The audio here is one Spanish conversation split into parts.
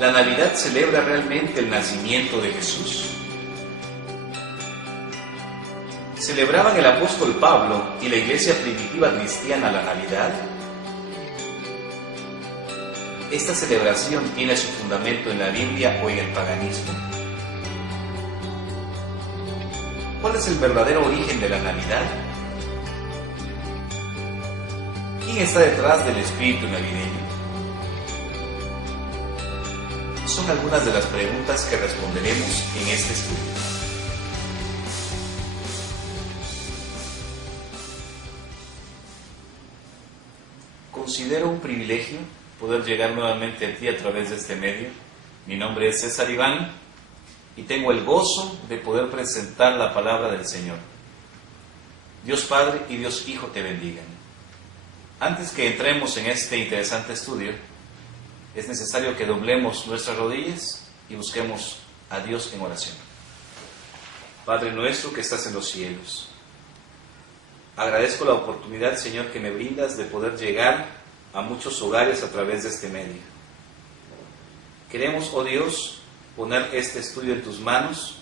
¿La Navidad celebra realmente el nacimiento de Jesús? ¿Celebraban el apóstol Pablo y la iglesia primitiva cristiana la Navidad? ¿Esta celebración tiene su fundamento en la Biblia o en el paganismo? ¿Cuál es el verdadero origen de la Navidad? ¿Quién está detrás del espíritu navideño? Son algunas de las preguntas que responderemos en este estudio. Considero un privilegio poder llegar nuevamente a ti a través de este medio. Mi nombre es César Iván y tengo el gozo de poder presentar la palabra del Señor. Dios Padre y Dios Hijo te bendigan. Antes que entremos en este interesante estudio, es necesario que doblemos nuestras rodillas y busquemos a Dios en oración. Padre nuestro que estás en los cielos, agradezco la oportunidad, Señor, que me brindas de poder llegar a muchos hogares a través de este medio. Queremos, oh Dios, poner este estudio en tus manos,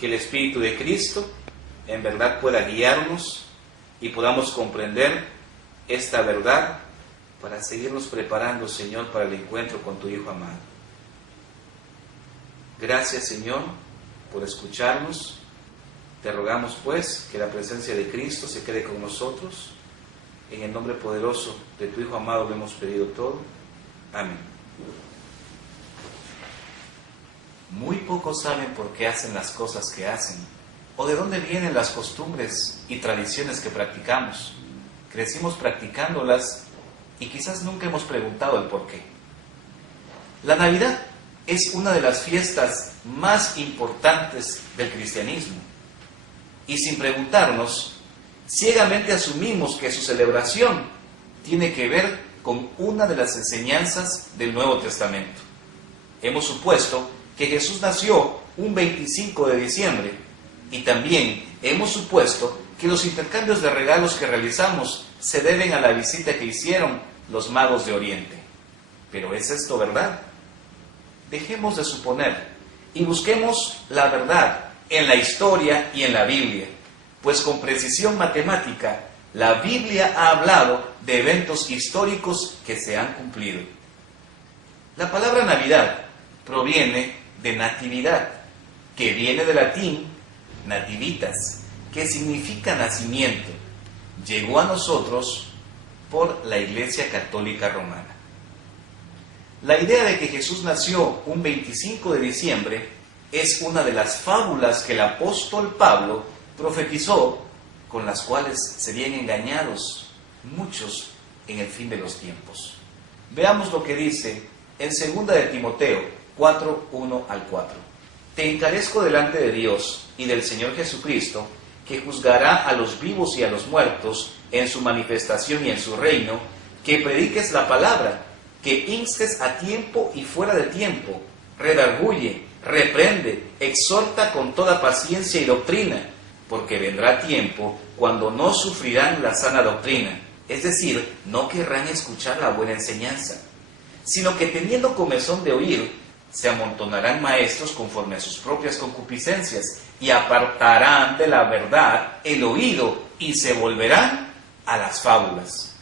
que el Espíritu de Cristo en verdad pueda guiarnos y podamos comprender esta verdad para seguirnos preparando, Señor, para el encuentro con tu Hijo amado. Gracias, Señor, por escucharnos. Te rogamos, pues, que la presencia de Cristo se quede con nosotros. En el nombre poderoso de tu Hijo amado lo hemos pedido todo. Amén. Muy pocos saben por qué hacen las cosas que hacen, o de dónde vienen las costumbres y tradiciones que practicamos. Crecimos practicándolas y quizás nunca hemos preguntado el por qué. La Navidad es una de las fiestas más importantes del cristianismo. Y sin preguntarnos, ciegamente asumimos que su celebración tiene que ver con una de las enseñanzas del Nuevo Testamento. Hemos supuesto que Jesús nació un 25 de diciembre y también hemos supuesto que los intercambios de regalos que realizamos se deben a la visita que hicieron los magos de Oriente. ¿Pero es esto verdad? Dejemos de suponer y busquemos la verdad en la historia y en la Biblia, pues con precisión matemática, la Biblia ha hablado de eventos históricos que se han cumplido. La palabra Navidad proviene de natividad, que viene del latín nativitas, que significa nacimiento. Llegó a nosotros por la Iglesia Católica Romana. La idea de que Jesús nació un 25 de diciembre es una de las fábulas que el apóstol Pablo profetizó, con las cuales serían engañados muchos en el fin de los tiempos. Veamos lo que dice en 2 de Timoteo 4, 1 al 4. Te encarezco delante de Dios y del Señor Jesucristo, que juzgará a los vivos y a los muertos en su manifestación y en su reino, que prediques la palabra, que instes a tiempo y fuera de tiempo, redarguye, reprende, exhorta con toda paciencia y doctrina, porque vendrá tiempo cuando no sufrirán la sana doctrina, es decir, no querrán escuchar la buena enseñanza, sino que teniendo comezón de oír, se amontonarán maestros conforme a sus propias concupiscencias, y apartarán de la verdad el oído, y se volverán a las fábulas.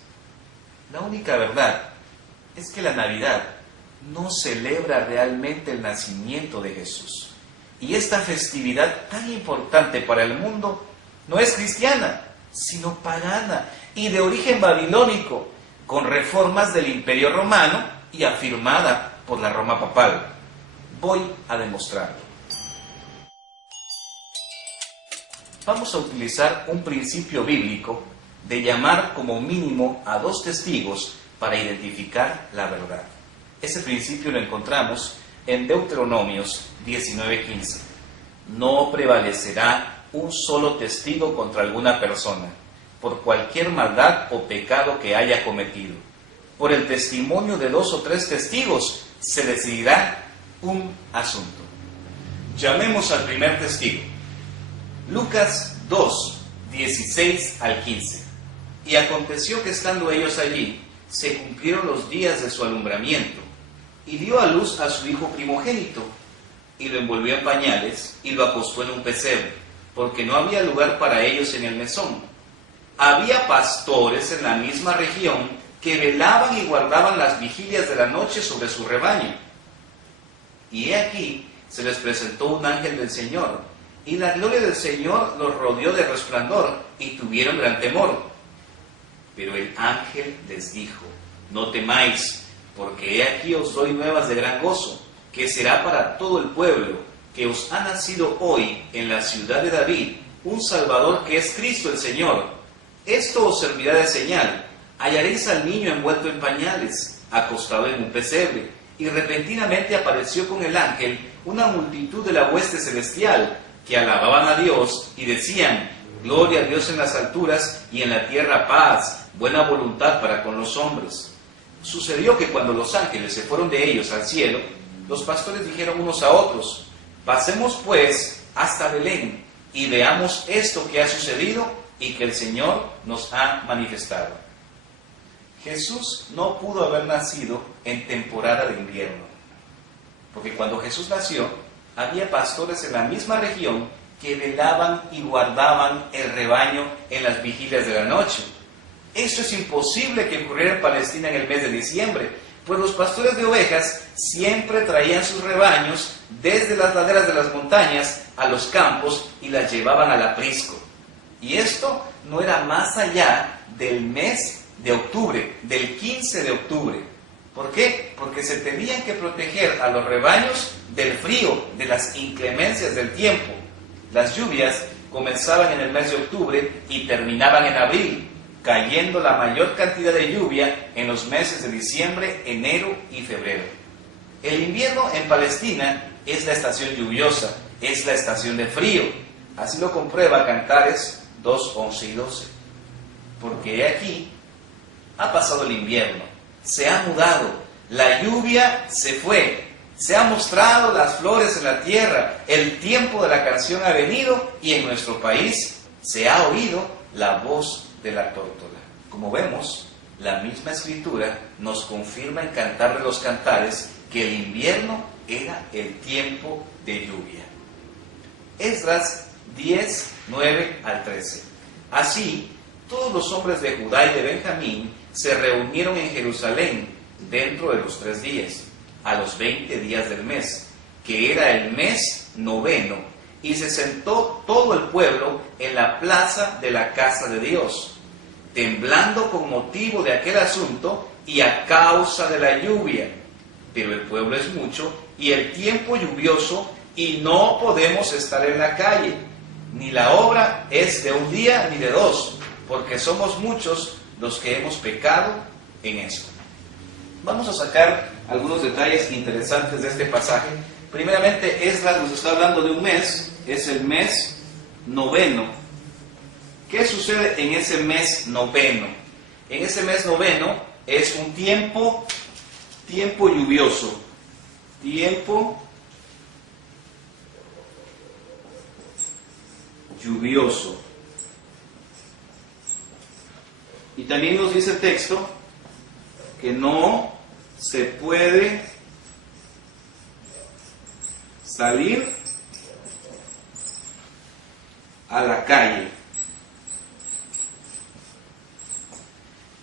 La única verdad es que la Navidad no celebra realmente el nacimiento de Jesús. Y esta festividad tan importante para el mundo no es cristiana, sino pagana y de origen babilónico, con reformas del Imperio Romano y afirmada por la Roma papal. Voy a demostrarlo. Vamos a utilizar un principio bíblico de llamar como mínimo a 2 testigos para identificar la verdad. Ese principio lo encontramos en Deuteronomios 19:15. No prevalecerá un solo testigo contra alguna persona, por cualquier maldad o pecado que haya cometido. Por el testimonio de 2 o 3 testigos se decidirá un asunto. Llamemos al primer testigo. Lucas 2, 16 al 15. Y aconteció que estando ellos allí, se cumplieron los días de su alumbramiento, y dio a luz a su hijo primogénito, y lo envolvió en pañales y lo acostó en un pesebre, porque no había lugar para ellos en el mesón. Había pastores en la misma región que velaban y guardaban las vigilias de la noche sobre su rebaño. Y he aquí, se les presentó un ángel del Señor, y la gloria del Señor los rodeó de resplandor, y tuvieron gran temor. Pero el ángel les dijo: no temáis, porque he aquí os doy nuevas de gran gozo, que será para todo el pueblo, que os ha nacido hoy en la ciudad de David un Salvador, que es Cristo el Señor. Esto os servirá de señal: hallaréis al niño envuelto en pañales, acostado en un pesebre. Y repentinamente apareció con el ángel una multitud de la hueste celestial, que alababan a Dios y decían: gloria a Dios en las alturas, y en la tierra paz, buena voluntad para con los hombres. Sucedió que cuando los ángeles se fueron de ellos al cielo, los pastores dijeron unos a otros: pasemos pues hasta Belén, y veamos esto que ha sucedido y que el Señor nos ha manifestado. Jesús no pudo haber nacido en temporada de invierno, porque cuando Jesús nació, había pastores en la misma región que velaban y guardaban el rebaño en las vigilias de la noche. Esto es imposible que ocurriera en Palestina en el mes de diciembre, pues los pastores de ovejas siempre traían sus rebaños desde las laderas de las montañas a los campos y las llevaban al aprisco. Y esto no era más allá del mes de octubre, del 15 de octubre. ¿Por qué? Porque se tenían que proteger a los rebaños del frío, de las inclemencias del tiempo. Las lluvias comenzaban en el mes de octubre y terminaban en abril, cayendo la mayor cantidad de lluvia en los meses de diciembre, enero y febrero. El invierno en Palestina es la estación lluviosa, es la estación de frío. Así lo comprueba Cantares 2, 11 y 12. Porque he aquí, ha pasado el invierno, se ha mudado, la lluvia se fue, se han mostrado las flores en la tierra, el tiempo de la canción ha venido y en nuestro país se ha oído la voz de la tórtola. Como vemos, la misma escritura nos confirma en Cantar de los Cantares que el invierno era el tiempo de lluvia. Esdras 10, 9 al 13. Así, todos los hombres de Judá y de Benjamín se reunieron en Jerusalén dentro de los 3 días, a los 20 días del mes, que era el mes noveno, y se sentó todo el pueblo en la plaza de la casa de Dios, temblando con motivo de aquel asunto y a causa de la lluvia. Pero el pueblo es mucho y el tiempo lluvioso, y no podemos estar en la calle, ni la obra es de un día ni de 2, porque somos muchos los que hemos pecado en esto. Vamos a sacar algunos detalles interesantes de este pasaje. Primeramente, Esdras nos está hablando de un mes, es el mes noveno. ¿Qué sucede en ese mes noveno? En ese mes noveno es un tiempo lluvioso, tiempo lluvioso. Y también nos dice el texto que no se puede salir a la calle.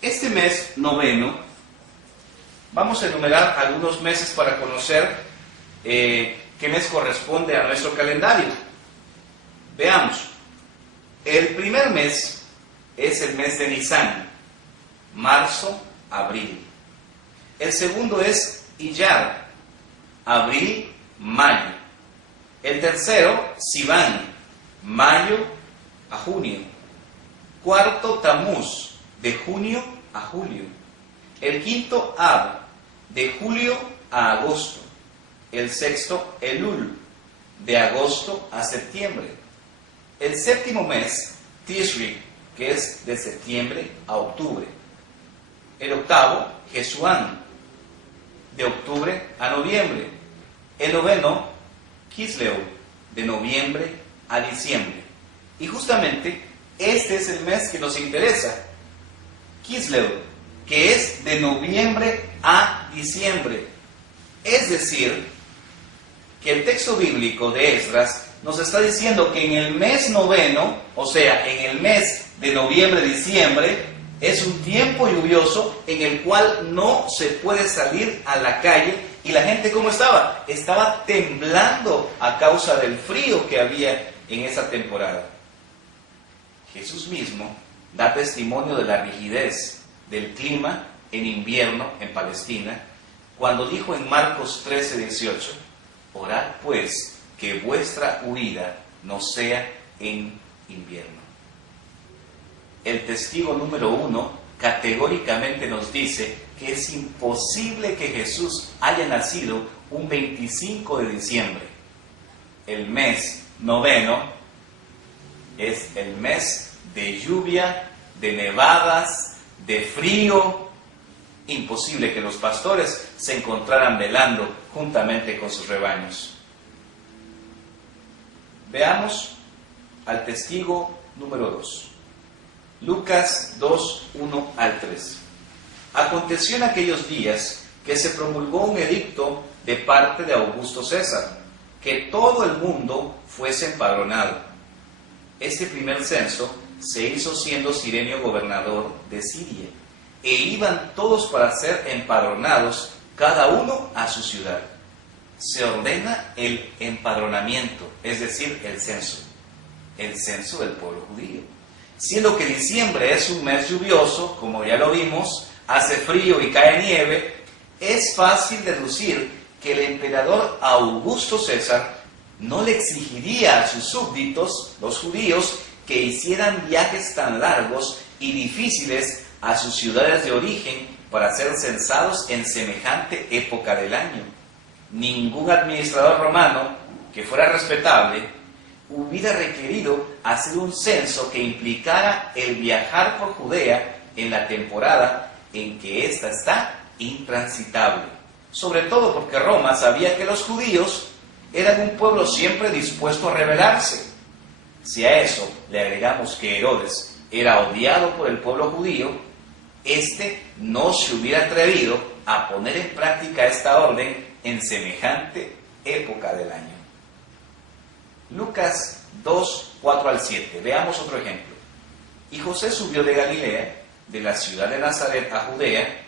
Este mes noveno, vamos a enumerar algunos meses para conocer qué mes corresponde a nuestro calendario. Veamos, el primer mes es el mes de Nisan, marzo, abril. El segundo es Iyar, abril, mayo. El tercero, Sivan, mayo a junio. Cuarto, Tamuz, de junio a julio. El quinto, Ab, de julio a agosto. El sexto, Elul, de agosto a septiembre. El séptimo mes, Tishri, que es de septiembre a octubre. El octavo, Jesuán, de octubre a noviembre. El noveno, Kisleu, de noviembre a diciembre. Y justamente este es el mes que nos interesa, Kisleu, que es de noviembre a diciembre. Es decir, que el texto bíblico de Esdras nos está diciendo que en el mes noveno, o sea, en el mes de noviembre-diciembre, es un tiempo lluvioso en el cual no se puede salir a la calle. ¿Y la gente cómo estaba? Estaba temblando a causa del frío que había en esa temporada. Jesús mismo da testimonio de la rigidez del clima en invierno en Palestina, cuando dijo en Marcos 13:18, orad pues que vuestra huida no sea en invierno. El testigo número 1 categóricamente nos dice que es imposible que Jesús haya nacido un 25 de diciembre. El mes noveno es el mes de lluvia, de nevadas, de frío. Imposible que los pastores se encontraran velando juntamente con sus rebaños. Veamos al testigo número 2. Lucas 2, 1 al 3. Aconteció en aquellos días que se promulgó un edicto de parte de Augusto César, que todo el mundo fuese empadronado. Este primer censo se hizo siendo Cirenio gobernador de Siria, e iban todos para ser empadronados, cada uno a su ciudad. Se ordena el empadronamiento, es decir, el censo del pueblo judío. Siendo que diciembre es un mes lluvioso, como ya lo vimos, hace frío y cae nieve, es fácil deducir que el emperador Augusto César no le exigiría a sus súbditos, los judíos, que hicieran viajes tan largos y difíciles a sus ciudades de origen para ser censados en semejante época del año. Ningún administrador romano que fuera respetable hubiera requerido hacer un censo que implicara el viajar por Judea en la temporada en que ésta está intransitable. Sobre todo porque Roma sabía que los judíos eran un pueblo siempre dispuesto a rebelarse. Si a eso le agregamos que Herodes era odiado por el pueblo judío, éste no se hubiera atrevido a poner en práctica esta orden en semejante época del año. Lucas 2, 4 al 7. Veamos otro ejemplo. Y José subió de Galilea, de la ciudad de Nazaret a Judea,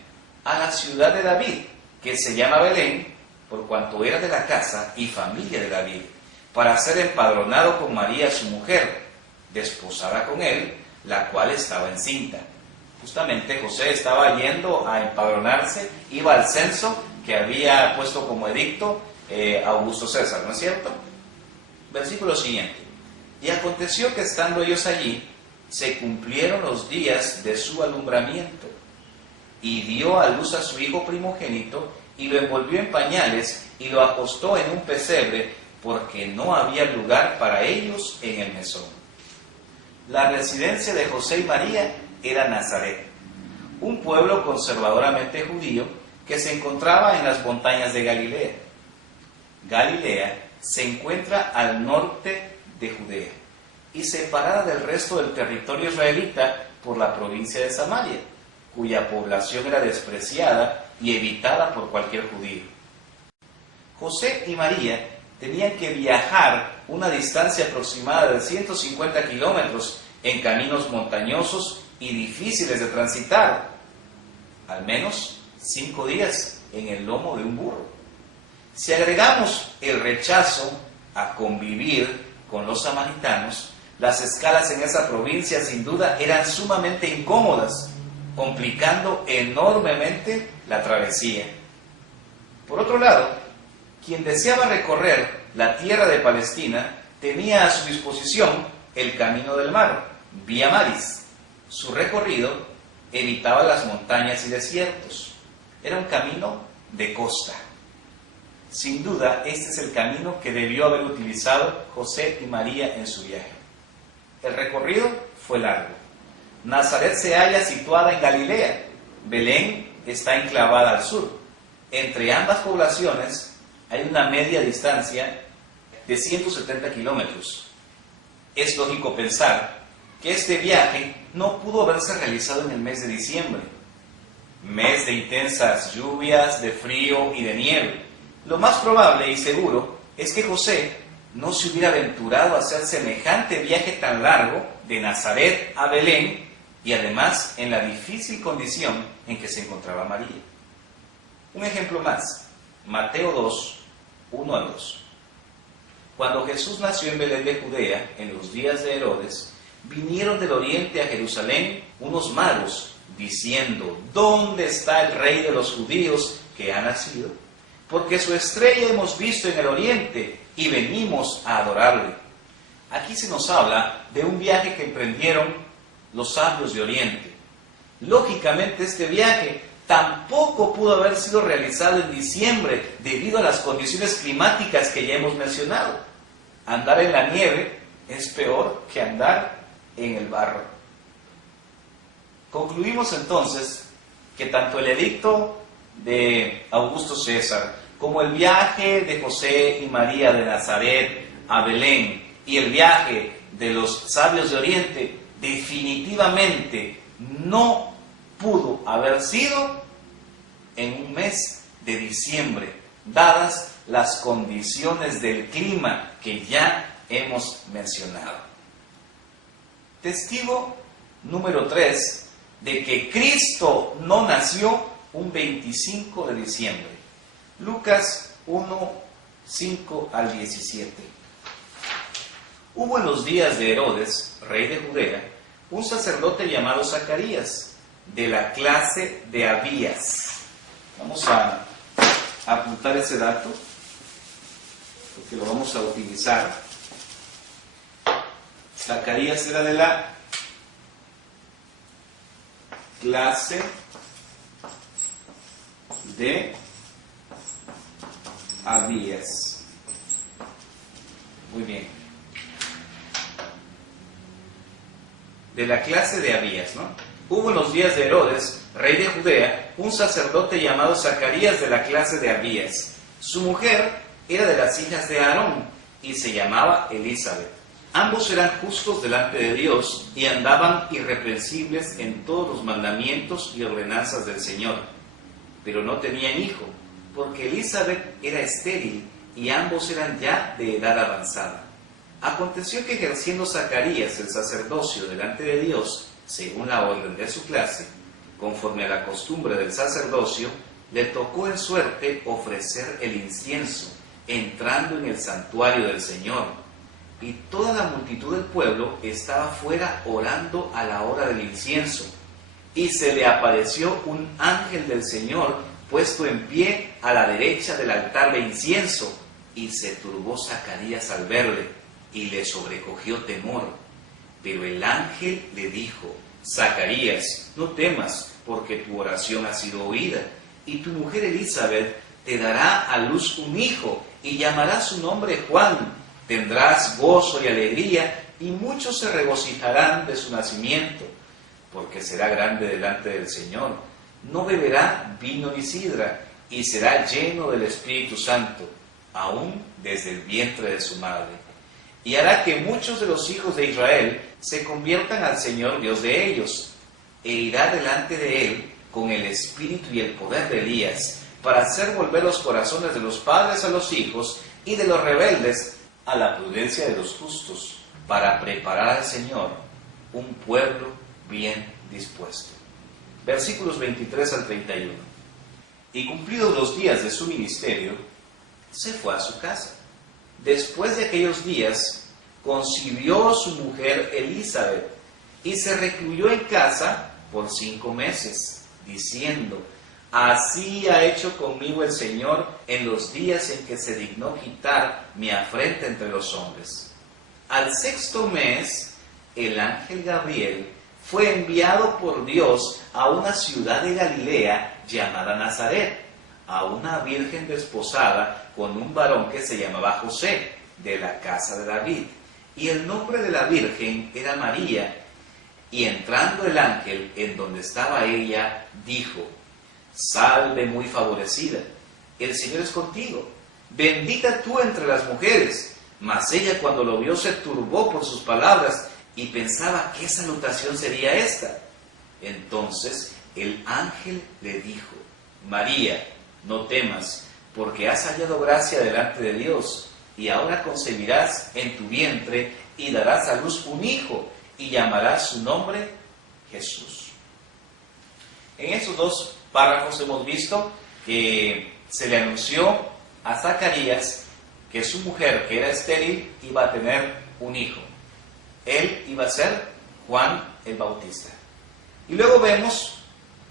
a la ciudad de David, que se llama Belén, por cuanto era de la casa y familia de David, para ser empadronado con María su mujer, desposada con él, la cual estaba encinta. Justamente José estaba yendo a empadronarse, iba al censo que había puesto como edicto Augusto César, ¿no es cierto? Versículo siguiente. Y aconteció que estando ellos allí, se cumplieron los días de su alumbramiento, y dio a luz a su hijo primogénito, y lo envolvió en pañales, y lo acostó en un pesebre, porque no había lugar para ellos en el mesón. La residencia de José y María era Nazaret, un pueblo conservadoramente judío que se encontraba en las montañas de Galilea. Galilea se encuentra al norte de Judea y separada del resto del territorio israelita por la provincia de Samaria, cuya población era despreciada y evitada por cualquier judío. José y María tenían que viajar una distancia aproximada de 150 kilómetros en caminos montañosos y difíciles de transitar, al menos 5 días en el lomo de un burro. Si agregamos el rechazo a convivir con los samaritanos, las escalas en esa provincia sin duda eran sumamente incómodas, complicando enormemente la travesía. Por otro lado, quien deseaba recorrer la tierra de Palestina tenía a su disposición el camino del mar, Vía Maris. Su recorrido evitaba las montañas y desiertos. Era un camino de costa. Sin duda, este es el camino que debió haber utilizado José y María en su viaje. El recorrido fue largo. Nazaret se halla situada en Galilea. Belén está enclavada al sur. Entre ambas poblaciones hay una media distancia de 170 kilómetros. Es lógico pensar que este viaje no pudo haberse realizado en el mes de diciembre, mes de intensas lluvias, de frío y de nieve, Lo más probable y seguro es que José no se hubiera aventurado a hacer semejante viaje tan largo de Nazaret a Belén y además en la difícil condición en que se encontraba María. Un ejemplo más, Mateo 2, 1 al 2. Cuando Jesús nació en Belén de Judea, en los días de Herodes, vinieron del oriente a Jerusalén unos magos, diciendo: ¿Dónde está el rey de los judíos que ha nacido? Porque su estrella hemos visto en el oriente y venimos a adorarle. Aquí se nos habla de un viaje que emprendieron los sabios de Oriente. Lógicamente este viaje tampoco pudo haber sido realizado en diciembre debido a las condiciones climáticas que ya hemos mencionado. Andar en la nieve es peor que andar en el barro. Concluimos entonces que tanto el edicto de Augusto César como el viaje de José y María de Nazaret a Belén y el viaje de los sabios de Oriente definitivamente no pudo haber sido en un mes de diciembre, dadas las condiciones del clima que ya hemos mencionado. Testigo número 3 de que Cristo no nació un 25 de diciembre. Lucas 1, 5 al 17. Hubo en los días de Herodes, rey de Judea, un sacerdote llamado Zacarías, de la clase de Abías. Vamos a apuntar ese dato, porque lo vamos a utilizar. Zacarías era de la clase de Abías. Muy bien. De la clase de Abías, ¿no? Hubo en los días de Herodes, rey de Judea, un sacerdote llamado Zacarías de la clase de Abías. Su mujer era de las hijas de Aarón y se llamaba Elizabeth. Ambos eran justos delante de Dios y andaban irreprensibles en todos los mandamientos y ordenanzas del Señor. Pero no tenían hijo, porque Elizabeth era estéril y ambos eran ya de edad avanzada. Aconteció que ejerciendo Zacarías el sacerdocio delante de Dios, según la orden de su clase, conforme a la costumbre del sacerdocio, le tocó en suerte ofrecer el incienso, entrando en el santuario del Señor. Y toda la multitud del pueblo estaba fuera orando a la hora del incienso. Y se le apareció un ángel del Señor puesto en pie a la derecha del altar de incienso, y se turbó Zacarías al verle, y le sobrecogió temor. Pero el ángel le dijo: Zacarías, no temas, porque tu oración ha sido oída, y tu mujer Elizabeth te dará a luz un hijo, y llamarás su nombre Juan. Tendrás gozo y alegría, y muchos se regocijarán de su nacimiento, porque será grande delante del Señor. No beberá vino ni sidra, y será lleno del Espíritu Santo, aún desde el vientre de su madre. Y hará que muchos de los hijos de Israel se conviertan al Señor Dios de ellos, e irá delante de él con el espíritu y el poder de Elías, para hacer volver los corazones de los padres a los hijos y de los rebeldes a la prudencia de los justos, para preparar al Señor un pueblo bien dispuesto. Versículos 23 al 31. Y cumplidos los días de su ministerio, se fue a su casa. Después de aquellos días, concibió su mujer Elizabeth, y se recluyó en casa por 5 meses, diciendo: Así ha hecho conmigo el Señor en los días en que se dignó quitar mi afrenta entre los hombres. Al 6º mes, el ángel Gabriel fue enviado por Dios a una ciudad de Galilea llamada Nazaret, a una virgen desposada con un varón que se llamaba José, de la casa de David. Y el nombre de la virgen era María. Y entrando el ángel en donde estaba ella, dijo: Salve muy favorecida, el Señor es contigo, bendita tú entre las mujeres. Mas ella, cuando lo vio, se turbó por sus palabras y pensaba qué salutación sería esta. Entonces el ángel le dijo: María, no temas, porque has hallado gracia delante de Dios, y ahora concebirás en tu vientre y darás a luz un hijo, y llamarás su nombre Jesús. En estos dos párrafos hemos visto que se le anunció a Zacarías que su mujer, que era estéril, iba a tener un hijo. Él iba a ser Juan el Bautista. Y luego vemos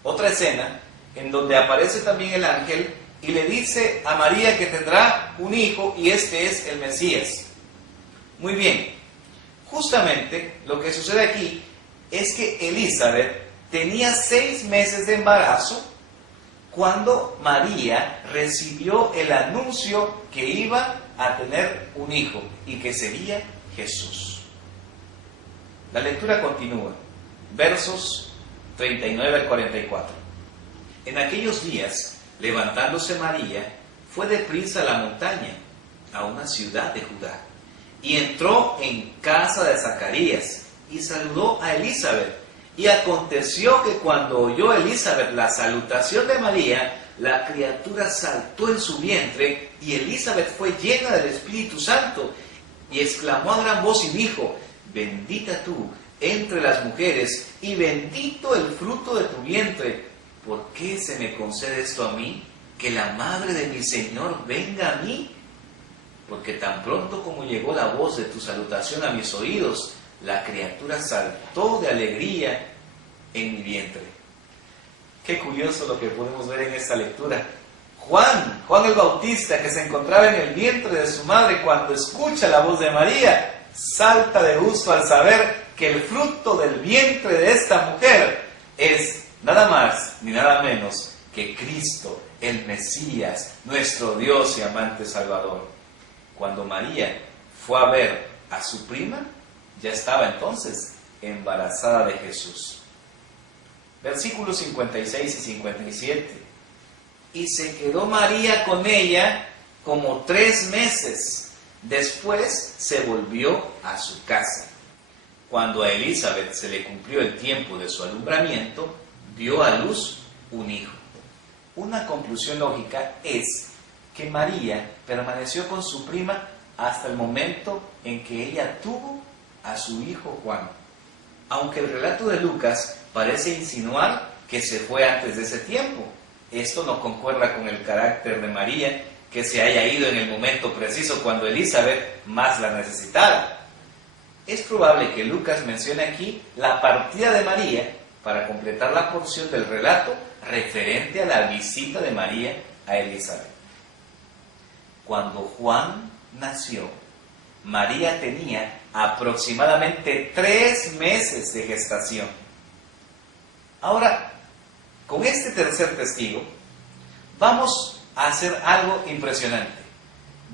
otra escena en donde aparece también el ángel y le dice a María que tendrá un hijo y este es el Mesías. Muy bien, justamente lo que sucede aquí es que Elizabeth tenía 6 meses de embarazo cuando María recibió el anuncio que iba a tener un hijo y que sería Jesús. La lectura continúa, versos 39 al 44. En aquellos días, levantándose María, fue deprisa a la montaña, a una ciudad de Judá, y entró en casa de Zacarías, y saludó a Elizabeth. Y aconteció que cuando oyó Elizabeth la salutación de María, la criatura saltó en su vientre, y Elizabeth fue llena del Espíritu Santo, y exclamó a gran voz y dijo: bendita tú entre las mujeres, y bendito el fruto de tu vientre. ¿Por qué se me concede esto a mí? Que la madre de mi Señor venga a mí. Porque tan pronto como llegó la voz de tu salutación a mis oídos, la criatura saltó de alegría en mi vientre. Qué curioso lo que podemos ver en esta lectura. Juan el Bautista, que se encontraba en el vientre de su madre, cuando escucha la voz de María, salta de gusto al saber que el fruto del vientre de esta mujer es nada más ni nada menos que Cristo, el Mesías, nuestro Dios y amante Salvador. Cuando María fue a ver a su prima, ya estaba entonces embarazada de Jesús. Versículos 56 y 57. Y se quedó María con ella como 3 meses. Después se volvió a su casa. Cuando a Elizabeth se le cumplió el tiempo de su alumbramiento, dio a luz un hijo. Una conclusión lógica es que María permaneció con su prima hasta el momento en que ella tuvo a su hijo Juan. Aunque el relato de Lucas parece insinuar que se fue antes de ese tiempo, esto no concuerda con el carácter de María, que se haya ido en el momento preciso cuando Elizabeth más la necesitaba. Es probable que Lucas mencione aquí la partida de María para completar la porción del relato referente a la visita de María a Elizabeth. Cuando Juan nació, María tenía aproximadamente 3 meses de gestación. Ahora, con este tercer testigo, vamos a hacer algo impresionante.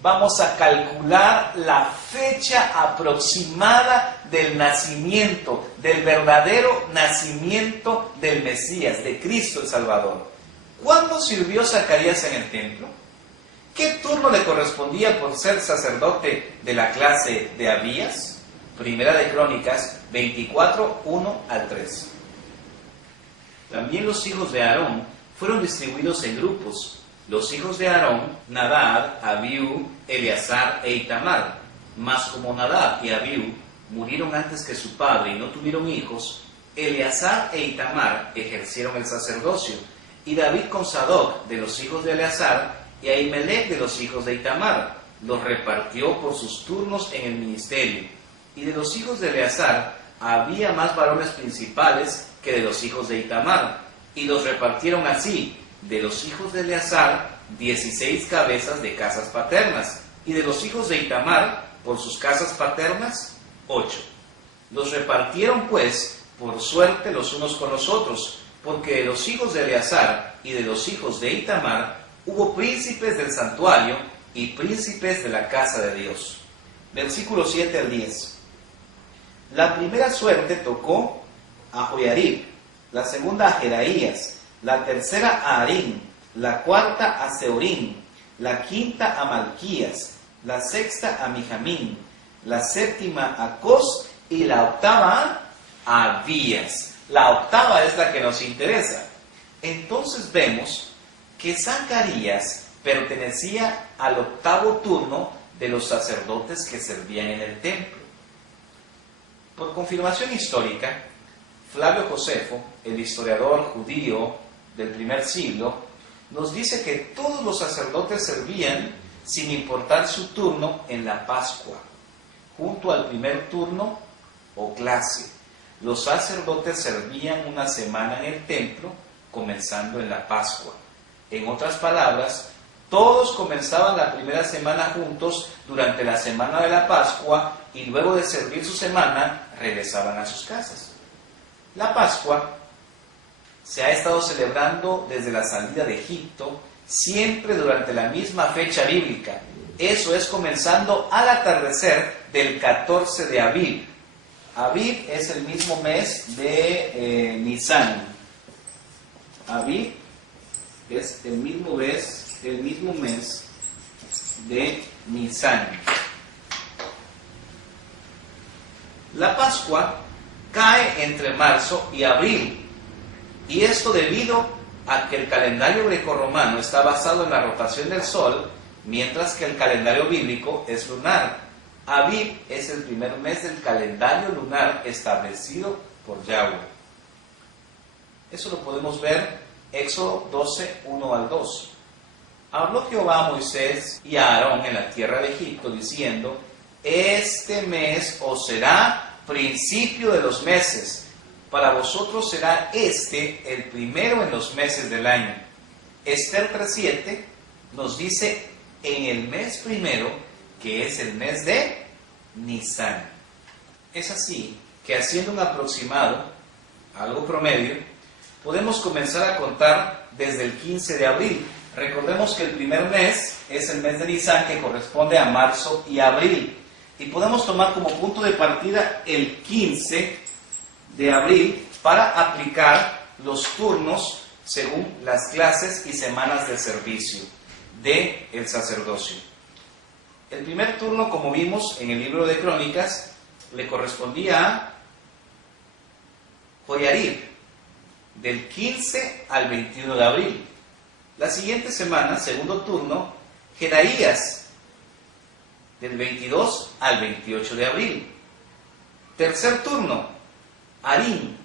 Vamos a calcular la fecha aproximada del nacimiento, del verdadero nacimiento del Mesías, de Cristo el Salvador. ¿Cuándo sirvió Zacarías en el templo? ¿Qué turno le correspondía por ser sacerdote de la clase de Abías? Primera de Crónicas 24, 1 al 3. También los hijos de Aarón fueron distribuidos en grupos. Los hijos de Aarón, Nadab, Abiú, Eleazar e Itamar. Mas como Nadab y Abiú murieron antes que su padre y no tuvieron hijos, Eleazar e Itamar ejercieron el sacerdocio, y David con Sadoc de los hijos de Eleazar y Ahimelech de los hijos de Itamar los repartió por sus turnos en el ministerio. Y de los hijos de Eleazar había más varones principales que de los hijos de Itamar, y los repartieron así: de los hijos de Eleazar 16 cabezas de casas paternas, y de los hijos de Itamar por sus casas paternas 8. Los repartieron pues por suerte los unos con los otros, porque de los hijos de Eleazar y de los hijos de Itamar hubo príncipes del santuario y príncipes de la casa de Dios. Versículos 7 al 10. La primera suerte tocó a Joiarib, la segunda a Jedaías, la tercera a Harim, la cuarta a Seorim, la quinta a Malquías, la sexta a Mijamín, la séptima a Cos y la octava a Abías. La octava es la que nos interesa. Entonces vemos que Zacarías pertenecía al octavo turno de los sacerdotes que servían en el templo. Por confirmación histórica, Flavio Josefo, el historiador judío del primer siglo, nos dice que todos los sacerdotes servían sin importar su turno en la Pascua, junto al primer turno o clase. Los sacerdotes servían una semana en el templo, comenzando en la Pascua. En otras palabras, todos comenzaban la primera semana juntos durante la semana de la Pascua y luego de servir su semana regresaban a sus casas. La Pascua se ha estado celebrando desde la salida de Egipto, siempre durante la misma fecha bíblica. Eso es comenzando al atardecer del 14 de Aviv. Aviv es el mismo mes de Nisan. Aviv es el mismo mes de Nisan. La Pascua cae entre marzo y abril, y esto debido a que el calendario grecorromano está basado en la rotación del sol, mientras que el calendario bíblico es lunar. Aviv es el primer mes del calendario lunar establecido por Yahweh. Eso lo podemos ver Éxodo 12, 1 al 2. Habló Jehová a Moisés y a Aarón en la tierra de Egipto, diciendo: este mes os será principio de los meses, para vosotros será este el primero en los meses del año. Esther 3:7 nos dice: en el mes primero, que es el mes de Nisan. Es así que, haciendo un aproximado, algo promedio, podemos comenzar a contar desde el 15 de abril. Recordemos que el primer mes es el mes de Nisan, que corresponde a marzo y abril. Y podemos tomar como punto de partida el 15 de abril para aplicar los turnos según las clases y semanas de servicio del sacerdocio. El primer turno, como vimos en el libro de Crónicas, le correspondía a Joiarib, del 15 al 21 de abril. La siguiente semana, segundo turno, Jedaías, del 22 al 28 de abril. Tercer turno, Harim,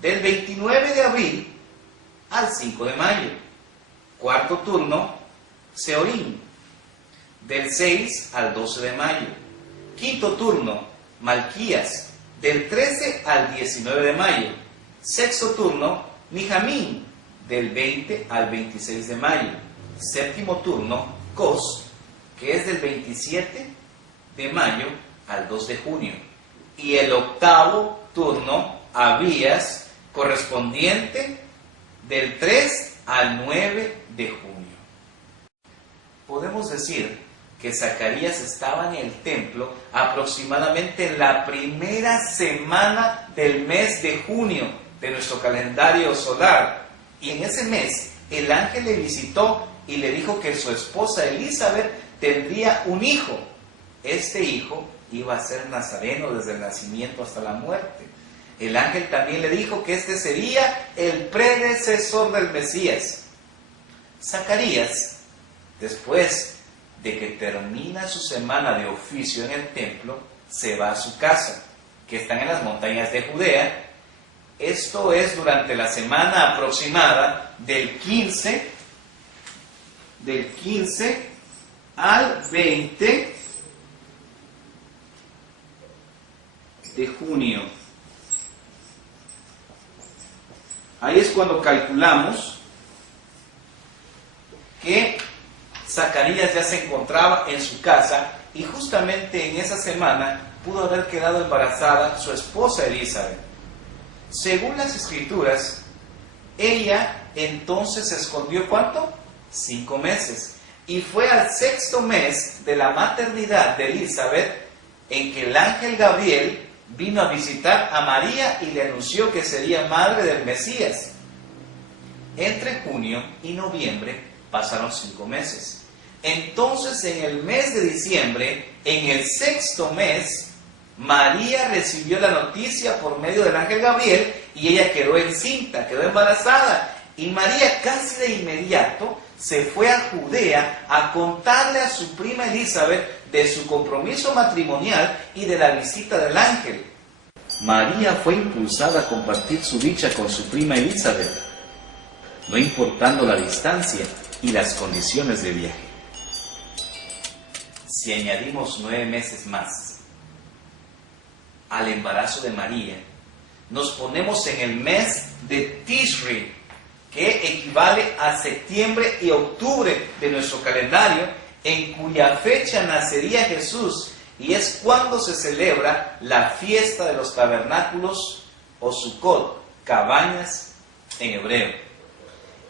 del 29 de abril al 5 de mayo. Cuarto turno, Seorim, del 6 al 12 de mayo. Quinto turno, Malquías, del 13 al 19 de mayo. Sexto turno, Mijamín, del 20 al 26 de mayo. Séptimo turno, Cos, que es del 27 de mayo al 2 de junio. Y el octavo turno, Abías, correspondiente del 3 al 9 de junio. Podemos decir que Zacarías estaba en el templo aproximadamente en la primera semana del mes de junio de nuestro calendario solar. Y en ese mes el ángel le visitó y le dijo que su esposa Elizabeth tendría un hijo. Este hijo iba a ser nazareno desde el nacimiento hasta la muerte. El ángel también le dijo que este sería el predecesor del Mesías. Zacarías, después de que termina su semana de oficio en el templo, se va a su casa, que están en las montañas de Judea. Esto es durante la semana aproximada del 15 al 20 de junio. Ahí es cuando calculamos que Zacarías ya se encontraba en su casa, y justamente en esa semana pudo haber quedado embarazada su esposa Elizabeth. Según las escrituras, ella entonces se escondió ¿cuánto? 5 meses. Y fue al 6º mes de la maternidad de Elizabeth en que el ángel Gabriel vino a visitar a María y le anunció que sería madre del Mesías. Entre junio y noviembre pasaron 5 meses. Entonces, en el mes de diciembre, en el 6º mes, María recibió la noticia por medio del ángel Gabriel y ella quedó encinta, quedó embarazada. Y María casi de inmediato se fue a Judea a contarle a su prima Elizabeth de su compromiso matrimonial y de la visita del ángel. María fue impulsada a compartir su dicha con su prima Elizabeth, no importando la distancia y las condiciones de viaje. Si añadimos 9 meses más al embarazo de María, nos ponemos en el mes de Tishri, que equivale a septiembre y octubre de nuestro calendario, en cuya fecha nacería Jesús, y es cuando se celebra la fiesta de los tabernáculos o Sukkot, cabañas en hebreo.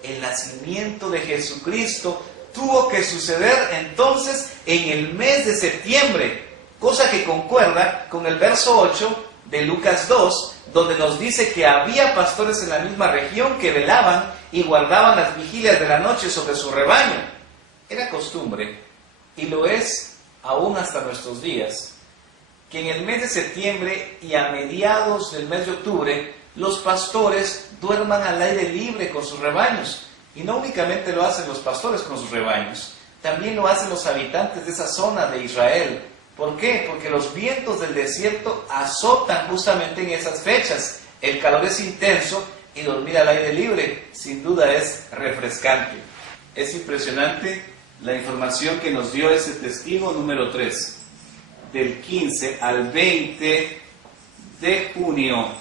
El nacimiento de Jesucristo tuvo que suceder entonces en el mes de septiembre, cosa que concuerda con el verso 8 de Lucas 2, donde nos dice que había pastores en la misma región que velaban y guardaban las vigilias de la noche sobre su rebaño. Era costumbre, y lo es aún hasta nuestros días, que en el mes de septiembre y a mediados del mes de octubre, los pastores duerman al aire libre con sus rebaños. Y no únicamente lo hacen los pastores con sus rebaños, también lo hacen los habitantes de esa zona de Israel. ¿Por qué? Porque los vientos del desierto azotan justamente en esas fechas. El calor es intenso y dormir al aire libre sin duda es refrescante. Es impresionante la información que nos dio ese testigo número 3. Del 15 al 20 de junio,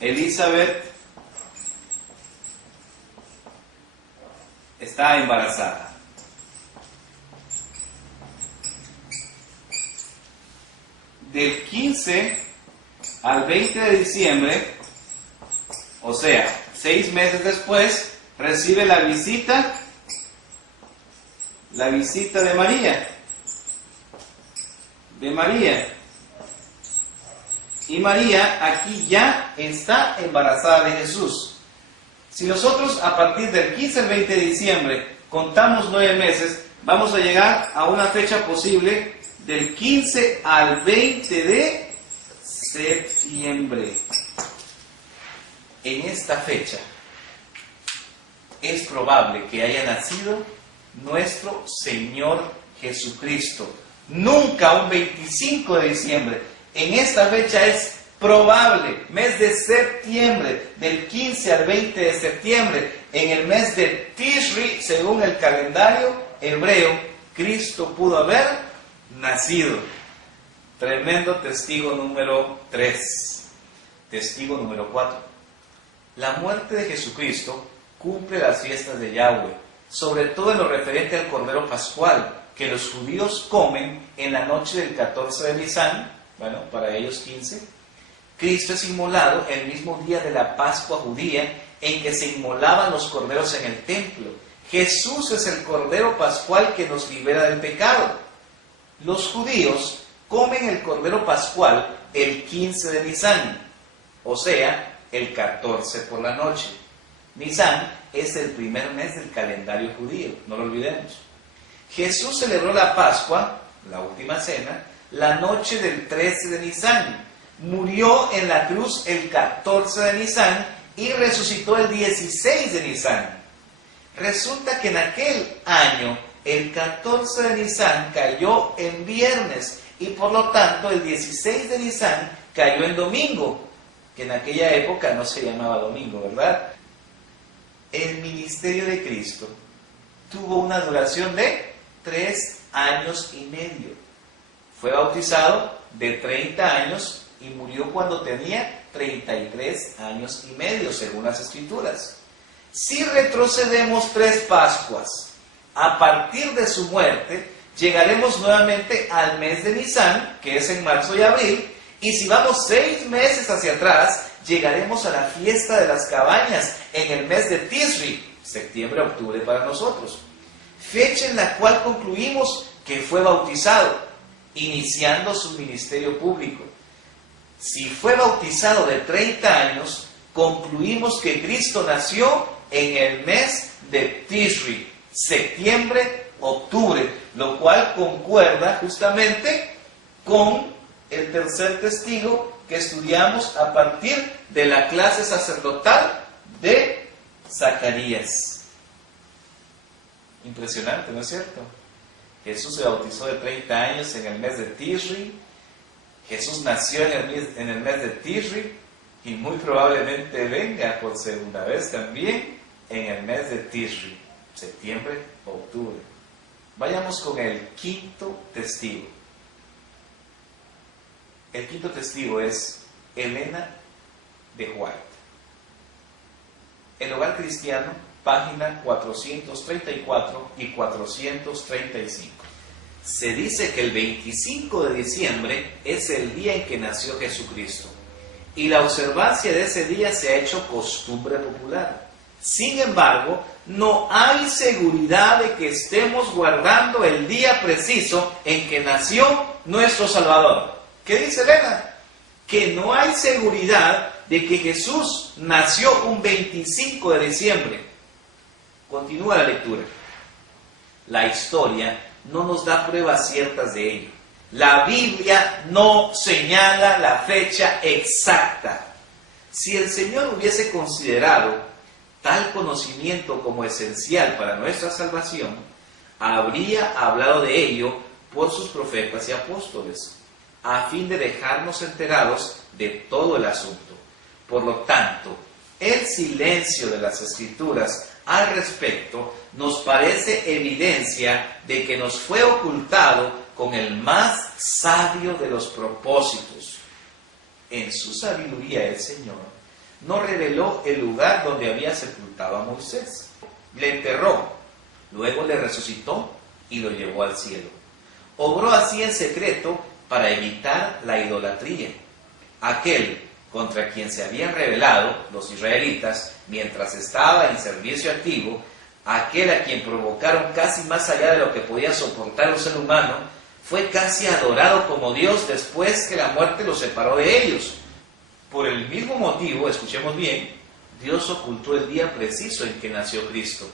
Elizabeth está embarazada. Del 15 al 20 de diciembre, o sea, 6 meses después, recibe la visita de María. Y María aquí ya está embarazada de Jesús. Si nosotros a partir del 15 al 20 de diciembre contamos 9 meses, vamos a llegar a una fecha posible del 15 al 20 de septiembre. En esta fecha es probable que haya nacido nuestro Señor Jesucristo. Nunca un 25 de diciembre. En esta fecha es probable, mes de septiembre, del 15 al 20 de septiembre, en el mes de Tishri, según el calendario hebreo, Cristo pudo haber nacido. Tremendo testigo número 3. Testigo número 4. La muerte de Jesucristo cumple las fiestas de Yahweh, sobre todo en lo referente al Cordero Pascual, que los judíos comen en la noche del 14 de Nisan, bueno, para ellos 15. Cristo es inmolado el mismo día de la Pascua judía, en que se inmolaban los corderos en el templo. Jesús es el Cordero Pascual que nos libera del pecado. Los judíos comen el Cordero Pascual el 15 de Nisan, o sea, el 14 por la noche. Nisan es el primer mes del calendario judío, no lo olvidemos. Jesús celebró la Pascua, la última cena, la noche del 13 de Nisan. Murió en la cruz el 14 de Nisan y resucitó el 16 de Nisan. Resulta que en aquel año el 14 de Nisan cayó en viernes y por lo tanto el 16 de Nisan cayó en domingo, que en aquella época no se llamaba domingo, ¿verdad? El ministerio de Cristo tuvo una duración de 3 años y medio. Fue bautizado de 30 años y murió cuando tenía 33 años y medio, según las Escrituras. Si retrocedemos 3 Pascuas, a partir de su muerte, llegaremos nuevamente al mes de Nisan, que es en marzo y abril, y si vamos 6 meses hacia atrás, llegaremos a la fiesta de las cabañas en el mes de Tishri, septiembre-octubre para nosotros, fecha en la cual concluimos que fue bautizado, iniciando su ministerio público. Si fue bautizado de 30 años, concluimos que Cristo nació en el mes de Tishri, septiembre-octubre, lo cual concuerda justamente con el tercer testigo que estudiamos a partir de la clase sacerdotal de Zacarías. Impresionante, ¿no es cierto? Jesús se bautizó de 30 años en el mes de Tishri. Jesús nació en el mes de Tishri y muy probablemente venga por segunda vez también en el mes de Tishri, septiembre, octubre. Vayamos con el quinto testigo. El quinto testigo es Elena de White. El Hogar Cristiano, página 434 y 435. Se dice que el 25 de diciembre es el día en que nació Jesucristo, y la observancia de ese día se ha hecho costumbre popular. Sin embargo, no hay seguridad de que estemos guardando el día preciso en que nació nuestro Salvador. ¿Qué dice Elena? Que no hay seguridad de que Jesús nació un 25 de diciembre. Continúa la lectura. La historia no nos da pruebas ciertas de ello. La Biblia no señala la fecha exacta. Si el Señor hubiese considerado tal conocimiento como esencial para nuestra salvación, habría hablado de ello por sus profetas y apóstoles, a fin de dejarnos enterados de todo el asunto. Por lo tanto, el silencio de las Escrituras al respecto nos parece evidencia de que nos fue ocultado con el más sabio de los propósitos. En su sabiduría el Señor no reveló el lugar donde había sepultado a Moisés. Le enterró, luego le resucitó y lo llevó al cielo. Obró así en secreto para evitar la idolatría. Aquel contra quien se habían rebelado los israelitas mientras estaba en servicio activo, aquel a quien provocaron casi más allá de lo que podía soportar un ser humano, fue casi adorado como Dios después que la muerte lo separó de ellos. Por el mismo motivo, escuchemos bien, Dios ocultó el día preciso en que nació Cristo,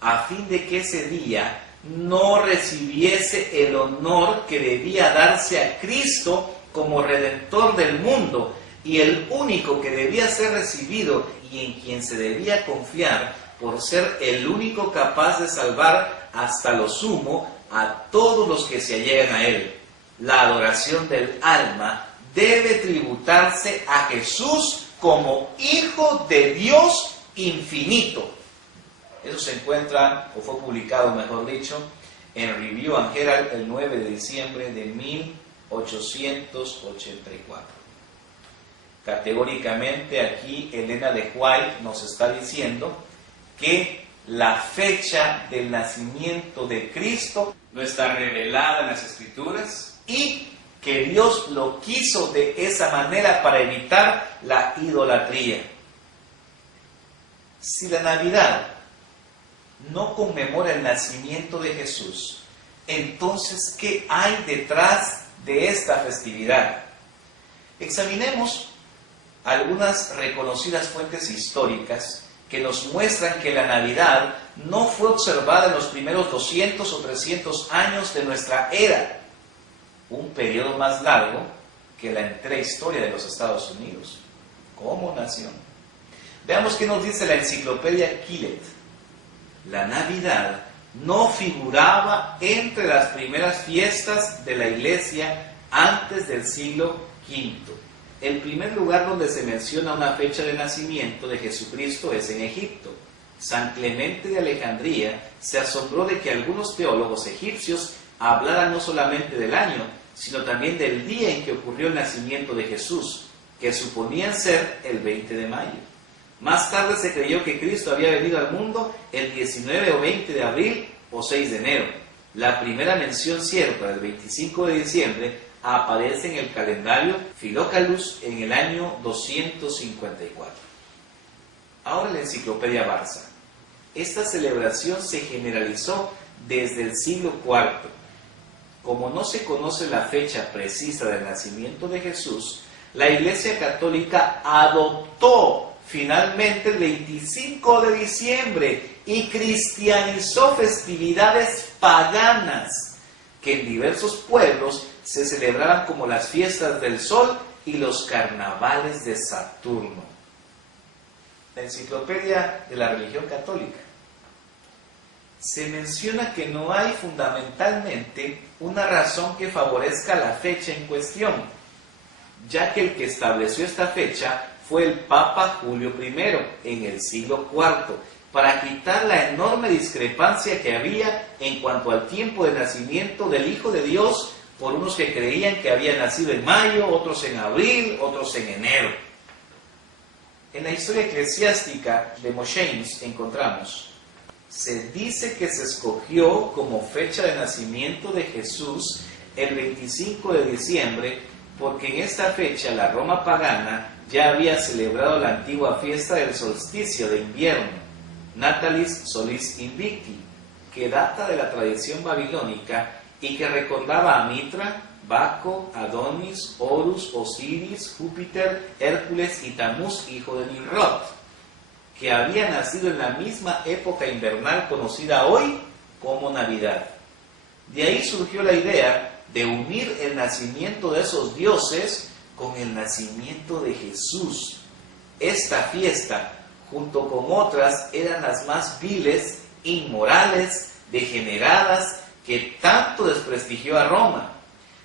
a fin de que ese día no recibiese el honor que debía darse a Cristo como Redentor del mundo, y el único que debía ser recibido y en quien se debía confiar por ser el único capaz de salvar hasta lo sumo a todos los que se allegan a Él. La adoración del alma debe tributarse a Jesús como Hijo de Dios infinito. Eso se encuentra, o fue publicado, mejor dicho, en Review and Herald el 9 de diciembre de 1884. Categóricamente aquí Elena de White nos está diciendo que la fecha del nacimiento de Cristo no está revelada en las Escrituras y que Dios lo quiso de esa manera para evitar la idolatría. Si la Navidad no conmemora el nacimiento de Jesús, entonces, ¿qué hay detrás de esta festividad? Examinemos algunas reconocidas fuentes históricas que nos muestran que la Navidad no fue observada en los primeros 200 o 300 años de nuestra era, un periodo más largo que la entera historia de los Estados Unidos como nación. Veamos qué nos dice la enciclopedia Quillet. La Navidad no figuraba entre las primeras fiestas de la Iglesia antes del siglo V. El primer lugar donde se menciona una fecha de nacimiento de Jesucristo es en Egipto. San Clemente de Alejandría se asombró de que algunos teólogos egipcios hablaran no solamente del año, sino también del día en que ocurrió el nacimiento de Jesús, que suponían ser el 20 de mayo. Más tarde se creyó que Cristo había venido al mundo el 19 o 20 de abril o 6 de enero. La primera mención cierta del 25 de diciembre aparece en el calendario Philocalus en el año 254. Ahora la enciclopedia Barça. Esta celebración se generalizó desde el siglo IV. Como no se conoce la fecha precisa del nacimiento de Jesús, la Iglesia Católica adoptó finalmente el 25 de diciembre y cristianizó festividades paganas que en diversos pueblos se celebraban como las fiestas del sol y los carnavales de Saturno. la Enciclopedia de la Religión Católica, se menciona que no hay fundamentalmente una razón que favorezca la fecha en cuestión, ya que el que estableció esta fecha fue el Papa Julio I en el siglo IV, para quitar la enorme discrepancia que había en cuanto al tiempo de nacimiento del Hijo de Dios, por unos que creían que había nacido en mayo, otros en abril, otros en enero. En la historia eclesiástica de Mosheim's encontramos: se dice que se escogió como fecha de nacimiento de Jesús el 25 de diciembre, porque en esta fecha la Roma pagana ya había celebrado la antigua fiesta del solsticio de invierno, Natalis Solis Invicti, que data de la tradición babilónica y que recordaba a Mitra, Baco, Adonis, Horus, Osiris, Júpiter, Hércules y Tamuz, hijo de Nimrod, que había nacido en la misma época invernal conocida hoy como Navidad. De ahí surgió la idea de unir el nacimiento de esos dioses con el nacimiento de Jesús. Esta fiesta, junto con otras, eran las más viles, inmorales, degeneradas, que tanto desprestigió a Roma.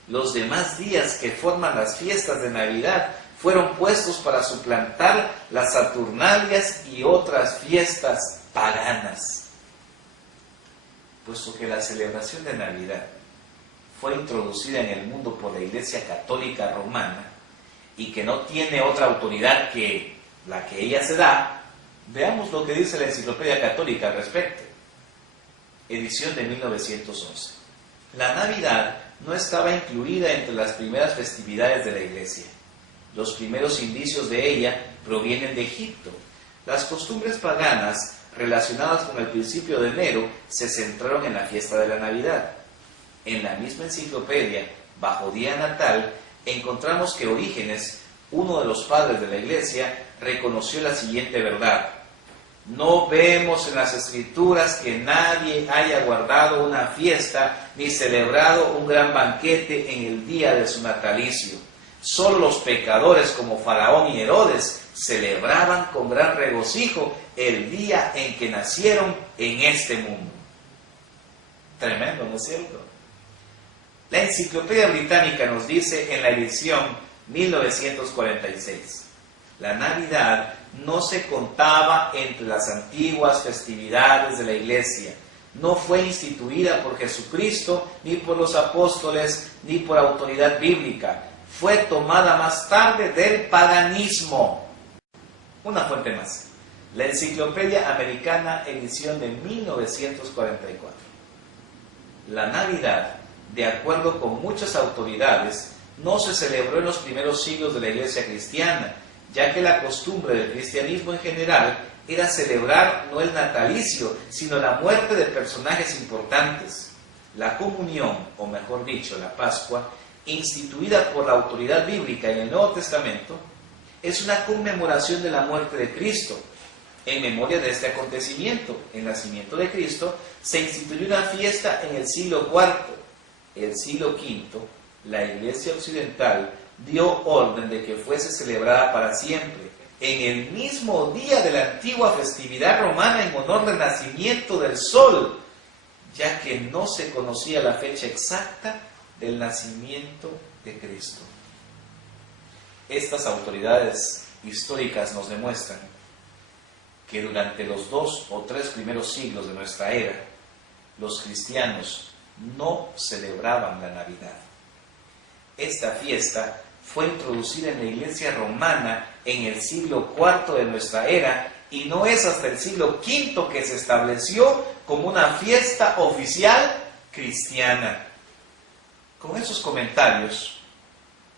Los demás días que forman las fiestas de Navidad fueron puestos para suplantar las Saturnalias y otras fiestas paganas. Puesto que la celebración de Navidad fue introducida en el mundo por la Iglesia Católica Romana y que no tiene otra autoridad que la que ella se da, veamos lo que dice la Enciclopedia Católica al respecto. Edición de 1911. La Navidad no estaba incluida entre las primeras festividades de la Iglesia. Los primeros indicios de ella provienen de Egipto. Las costumbres paganas relacionadas con el principio de enero se centraron en la fiesta de la Navidad. En la misma enciclopedia, bajo día natal, encontramos que Orígenes, uno de los padres de la Iglesia, reconoció la siguiente verdad: no vemos en las Escrituras que nadie haya guardado una fiesta ni celebrado un gran banquete en el día de su natalicio. Solo los pecadores como Faraón y Herodes celebraban con gran regocijo el día en que nacieron en este mundo. Tremendo, ¿no es cierto? La Enciclopedia Británica nos dice en la edición 1946: la Navidad no se contaba entre las antiguas festividades de la Iglesia. No fue instituida por Jesucristo, ni por los apóstoles, ni por autoridad bíblica. Fue tomada más tarde del paganismo. Una fuente más: la Enciclopedia Americana, edición de 1944. La Navidad, de acuerdo con muchas autoridades, no se celebró en los primeros siglos de la Iglesia cristiana, ya que la costumbre del cristianismo en general era celebrar no el natalicio, sino la muerte de personajes importantes. La comunión, o mejor dicho, la Pascua, instituida por la autoridad bíblica en el Nuevo Testamento, es una conmemoración de la muerte de Cristo. En memoria de este acontecimiento, el nacimiento de Cristo, se instituyó una fiesta en el siglo IV. El siglo V, la Iglesia Occidental dio orden de que fuese celebrada para siempre, en el mismo día de la antigua festividad romana en honor del nacimiento del sol, ya que no se conocía la fecha exacta del nacimiento de Cristo. Estas autoridades históricas nos demuestran que durante los 2 o 3 primeros siglos de nuestra era, los cristianos no celebraban la Navidad. Esta fiesta fue introducida en la Iglesia romana en el siglo IV de nuestra era y no es hasta el siglo V que se estableció como una fiesta oficial cristiana. Con esos comentarios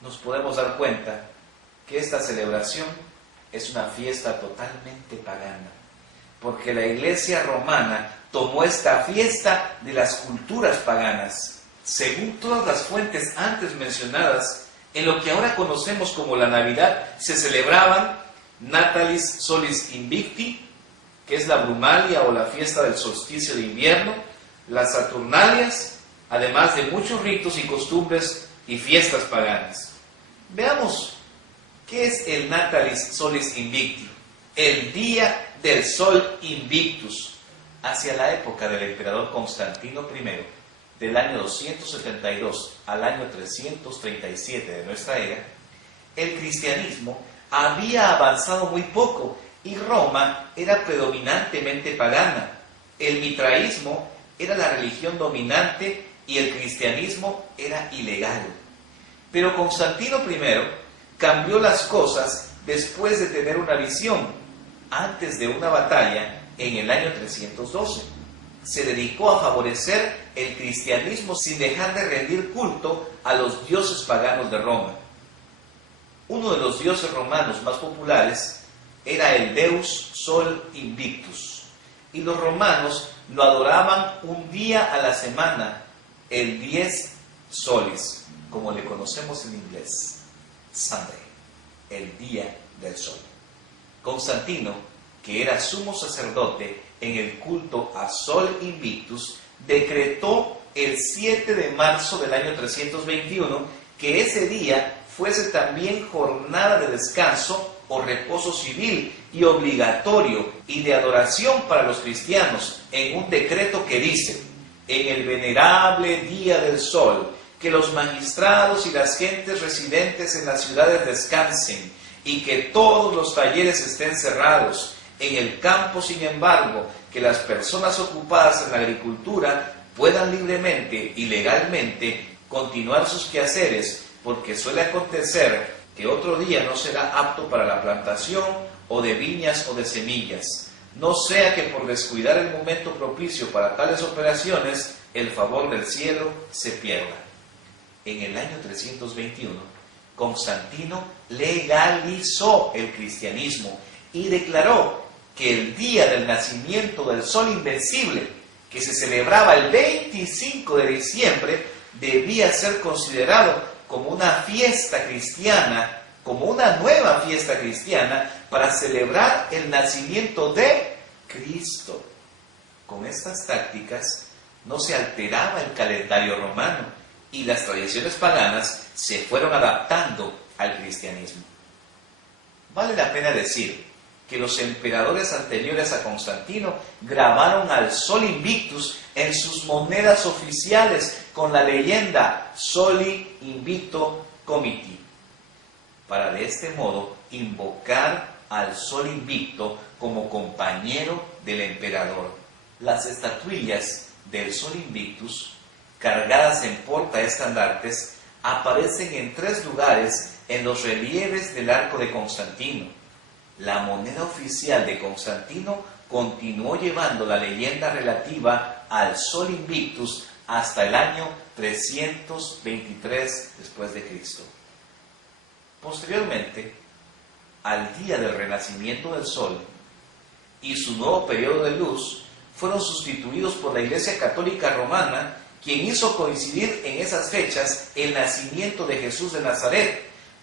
nos podemos dar cuenta que esta celebración es una fiesta totalmente pagana, porque la Iglesia romana tomó esta fiesta de las culturas paganas. Según todas las fuentes antes mencionadas, en lo que ahora conocemos como la Navidad, se celebraban Natalis Solis Invicti, que es la Brumalia o la fiesta del solsticio de invierno, las Saturnalias, además de muchos ritos y costumbres y fiestas paganas. Veamos, ¿qué es el Natalis Solis Invicti? el día del sol Invictus, hacia la época del emperador Constantino I, del año 272 al año 337 de nuestra era, el cristianismo había avanzado muy poco y Roma era predominantemente pagana. El mitraísmo era la religión dominante y el cristianismo era ilegal. Pero Constantino I cambió las cosas después de tener una visión, antes de una batalla en el año 312. Se dedicó a favorecer el cristianismo sin dejar de rendir culto a los dioses paganos de Roma. Uno de los dioses romanos más populares era el Deus Sol Invictus, y los romanos lo adoraban un día a la semana, el 10 solis, como le conocemos en inglés, Sunday, el día del sol. Constantino, que era sumo sacerdote en el culto a Sol Invictus, decretó el 7 de marzo del año 321 que ese día fuese también jornada de descanso o reposo civil y obligatorio y de adoración para los cristianos, en un decreto que dice: en el venerable día del sol, que los magistrados y las gentes residentes en las ciudades descansen y que todos los talleres estén cerrados. En el campo, sin embargo, que las personas ocupadas en la agricultura puedan libremente y legalmente continuar sus quehaceres, porque suele acontecer que otro día no será apto para la plantación o de viñas o de semillas, no sea que por descuidar el momento propicio para tales operaciones, el favor del cielo se pierda. En el año 321, Constantino legalizó el cristianismo y declaró que el día del nacimiento del sol invencible, que se celebraba el 25 de diciembre, debía ser considerado como una fiesta cristiana, como una nueva fiesta cristiana, para celebrar el nacimiento de Cristo. Con estas tácticas no se alteraba el calendario romano y las tradiciones paganas se fueron adaptando al cristianismo. Vale la pena decir que los emperadores anteriores a Constantino grabaron al Sol Invictus en sus monedas oficiales con la leyenda Soli Invicto Comiti, para de este modo invocar al Sol Invicto como compañero del emperador. Las estatuillas del Sol Invictus, cargadas en portaestandartes, aparecen en 3 lugares en los relieves del arco de Constantino. La moneda oficial de Constantino continuó llevando la leyenda relativa al Sol Invictus hasta el año 323 después de Cristo. Posteriormente, al día del renacimiento del Sol y su nuevo periodo de luz, fueron sustituidos por la Iglesia Católica Romana, quien hizo coincidir en esas fechas el nacimiento de Jesús de Nazaret,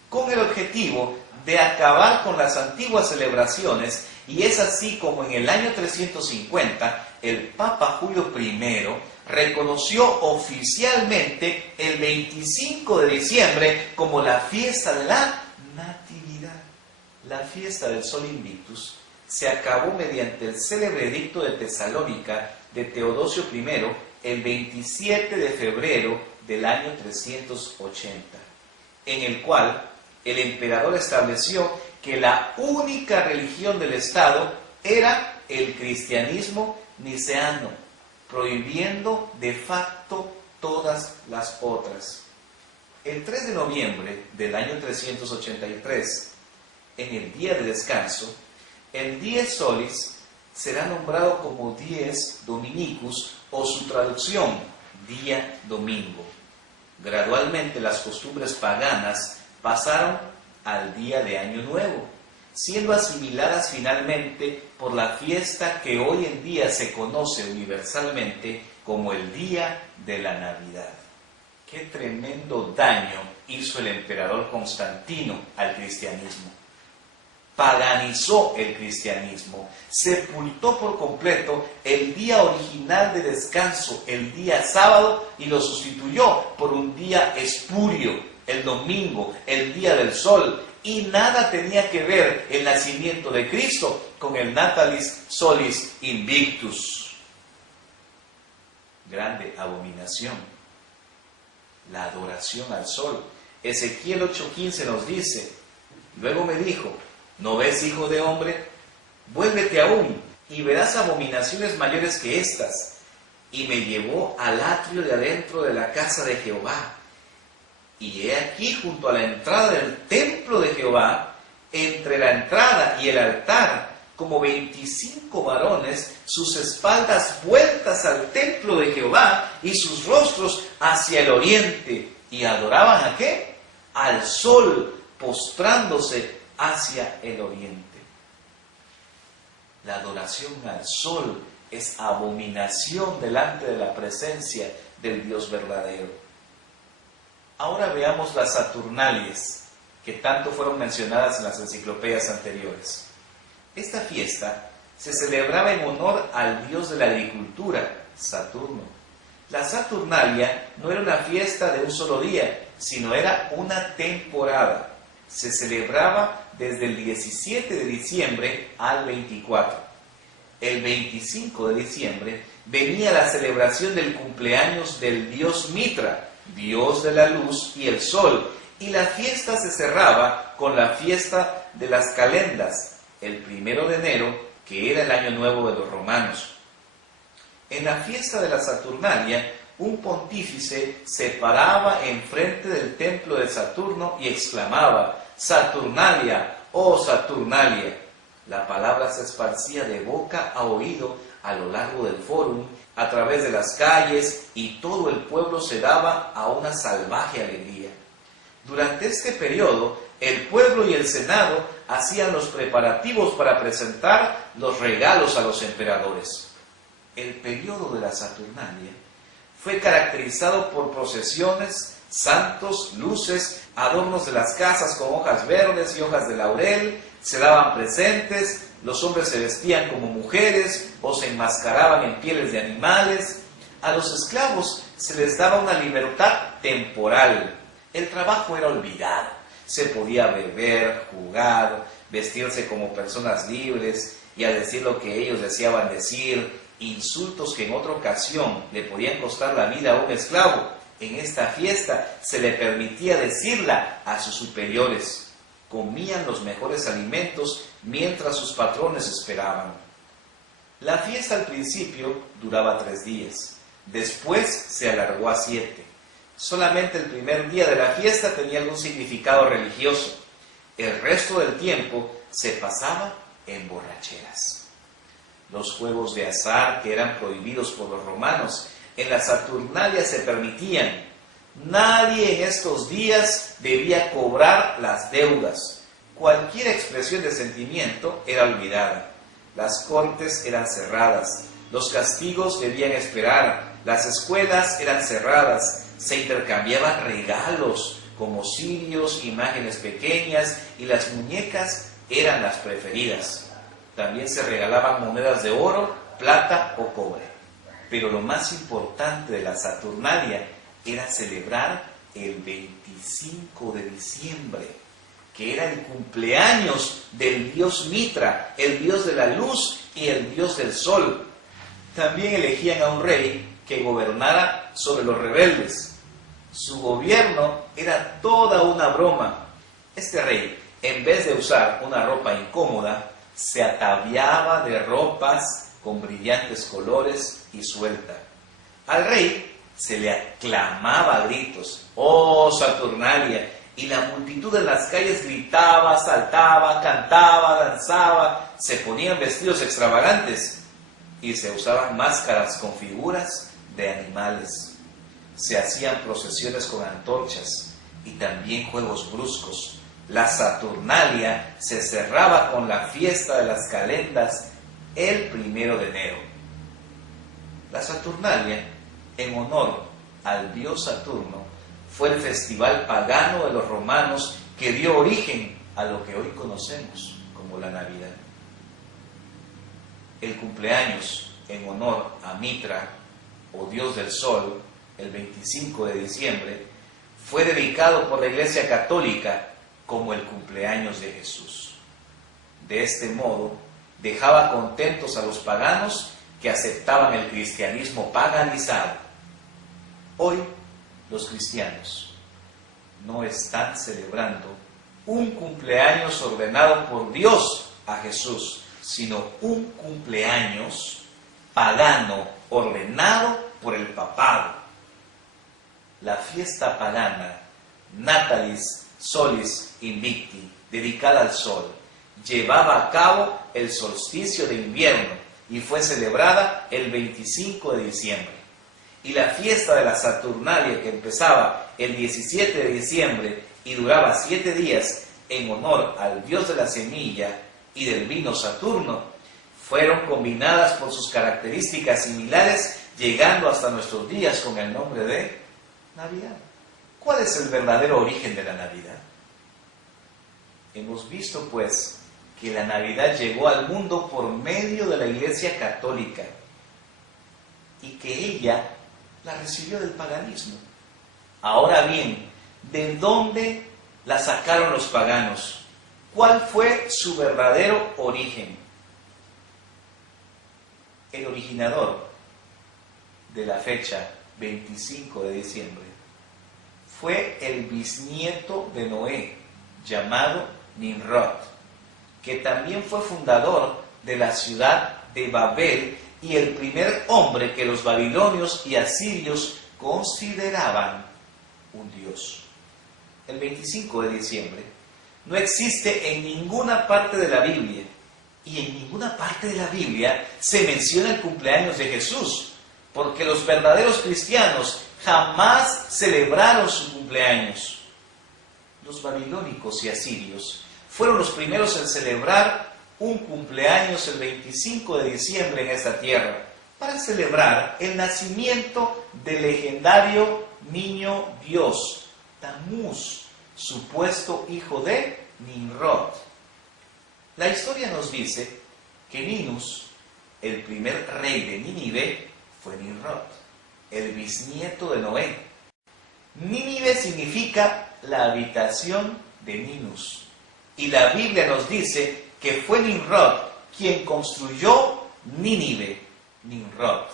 con el objetivo de acabar con las antiguas celebraciones, y es así como en el año 350 el Papa Julio I reconoció oficialmente el 25 de diciembre como la fiesta de la Natividad. La fiesta del Sol Invictus se acabó mediante el célebre edicto de Tesalónica de Teodosio I el 27 de febrero del año 380, en el cual el emperador estableció que la única religión del Estado era el cristianismo niceno, prohibiendo de facto todas las otras. El 3 de noviembre del año 383, en el día de descanso, el Dies Solis será nombrado como Dies Dominicus, o su traducción, día domingo. Gradualmente las costumbres paganas pasaron al día de Año Nuevo, siendo asimiladas finalmente por la fiesta que hoy en día se conoce universalmente como el Día de la Navidad. Qué tremendo daño hizo el emperador Constantino al cristianismo. Paganizó el cristianismo, sepultó por completo el día original de descanso, el día sábado, y lo sustituyó por un día espurio, el domingo, el día del sol, y nada tenía que ver el nacimiento de Cristo con el Natalis Solis Invictus. Grande abominación, la adoración al sol. Ezequiel 8:15 nos dice: luego me dijo, ¿no ves, hijo de hombre? Vuélvete aún y verás abominaciones mayores que estas. Y me llevó al atrio de adentro de la casa de Jehová. Y he aquí, junto a la entrada del templo de Jehová, entre la entrada y el altar, como 25 varones, sus espaldas vueltas al templo de Jehová y sus rostros hacia el oriente. ¿Y adoraban a qué? Al sol, postrándose hacia el oriente. La adoración al sol es abominación delante de la presencia del Dios verdadero. Ahora veamos las Saturnalias, que tanto fueron mencionadas en las enciclopedias anteriores. Esta fiesta se celebraba en honor al dios de la agricultura, Saturno. La Saturnalia no era una fiesta de un solo día, sino era una temporada. Se celebraba desde el 17 de diciembre al 24. El 25 de diciembre venía la celebración del cumpleaños del dios Mitra, dios de la luz y el sol, y la fiesta se cerraba con la fiesta de las calendas, el 1 de enero, que era el año nuevo de los romanos. En la fiesta de la Saturnalia, un pontífice se paraba enfrente del templo de Saturno y exclamaba: Saturnalia, oh Saturnalia. La palabra se esparcía de boca a oído a lo largo del fórum, a través de las calles, y todo el pueblo se daba a una salvaje alegría. Durante este periodo, el pueblo y el Senado hacían los preparativos para presentar los regalos a los emperadores. El periodo de la Saturnalia fue caracterizado por procesiones, santos, luces, adornos de las casas con hojas verdes y hojas de laurel, se daban presentes, los hombres se vestían como mujeres o se enmascaraban en pieles de animales. A los esclavos se les daba una libertad temporal. El trabajo era olvidado. Se podía beber, jugar, vestirse como personas libres y a decir lo que ellos deseaban decir, insultos que en otra ocasión le podían costar la vida a un esclavo. En esta fiesta se le permitía decirla a sus superiores. Comían los mejores alimentos mientras sus patrones esperaban. La fiesta al principio duraba 3 días, después se alargó a 7. Solamente el primer día de la fiesta tenía algún significado religioso. El resto del tiempo se pasaba en borracheras. Los juegos de azar, que eran prohibidos por los romanos, en la Saturnalia se permitían. Nadie en estos días debía cobrar las deudas. Cualquier expresión de sentimiento era olvidada. Las cortes eran cerradas. Los castigos debían esperar. Las escuelas eran cerradas. Se intercambiaban regalos como cirios, imágenes pequeñas, y las muñecas eran las preferidas. También se regalaban monedas de oro, plata o cobre. Pero lo más importante de la Saturnalia era celebrar el 25 de diciembre, que era el cumpleaños del dios Mitra, el dios de la luz y el dios del sol. También elegían a un rey que gobernara sobre los rebeldes. Su gobierno era toda una broma. Este rey, en vez de usar una ropa incómoda, se ataviaba de ropas con brillantes colores y suelta. Al rey se le aclamaba a gritos: ¡Oh Saturnalia! Y la multitud en las calles gritaba, saltaba, cantaba, danzaba, se ponían vestidos extravagantes y se usaban máscaras con figuras de animales. Se hacían procesiones con antorchas y también juegos bruscos. La Saturnalia se cerraba con la fiesta de las calendas el 1 de enero. La Saturnalia, en honor al dios Saturno, fue el festival pagano de los romanos que dio origen a lo que hoy conocemos como la Navidad. El cumpleaños en honor a Mitra, o dios del sol, el 25 de diciembre, fue dedicado por la Iglesia Católica como el cumpleaños de Jesús. De este modo, dejaba contentos a los paganos que aceptaban el cristianismo paganizado. Hoy, los cristianos no están celebrando un cumpleaños ordenado por Dios a Jesús, sino un cumpleaños pagano ordenado por el papado. La fiesta pagana, Natalis Solis Invicti, dedicada al sol, llevaba a cabo el solsticio de invierno y fue celebrada el 25 de diciembre. Y la fiesta de la Saturnalia, que empezaba el 17 de diciembre y duraba 7 días en honor al dios de la semilla y del vino Saturno, fueron combinadas por sus características similares, llegando hasta nuestros días con el nombre de Navidad. ¿Cuál es el verdadero origen de la Navidad? Hemos visto, pues, que la Navidad llegó al mundo por medio de la Iglesia Católica y que ella la recibió del paganismo. Ahora bien, ¿de dónde la sacaron los paganos? ¿Cuál fue su verdadero origen? El originador de la fecha 25 de diciembre fue el bisnieto de Noé, llamado Nimrod, que también fue fundador de la ciudad de Babel y el primer hombre que los babilonios y asirios consideraban un dios. El 25 de diciembre no existe en ninguna parte de la Biblia, y en ninguna parte de la Biblia se menciona el cumpleaños de Jesús, porque los verdaderos cristianos jamás celebraron su cumpleaños. Los babilónicos y asirios fueron los primeros en celebrar un cumpleaños el 25 de diciembre en esta tierra, para celebrar el nacimiento del legendario niño Dios, Tamuz, supuesto hijo de Nimrod. La historia nos dice que Ninus, el primer rey de Nínive, fue Nimrod, el bisnieto de Noé. Nínive significa la habitación de Ninus, y la Biblia nos dice que fue Nimrod quien construyó Nínive. Nimrod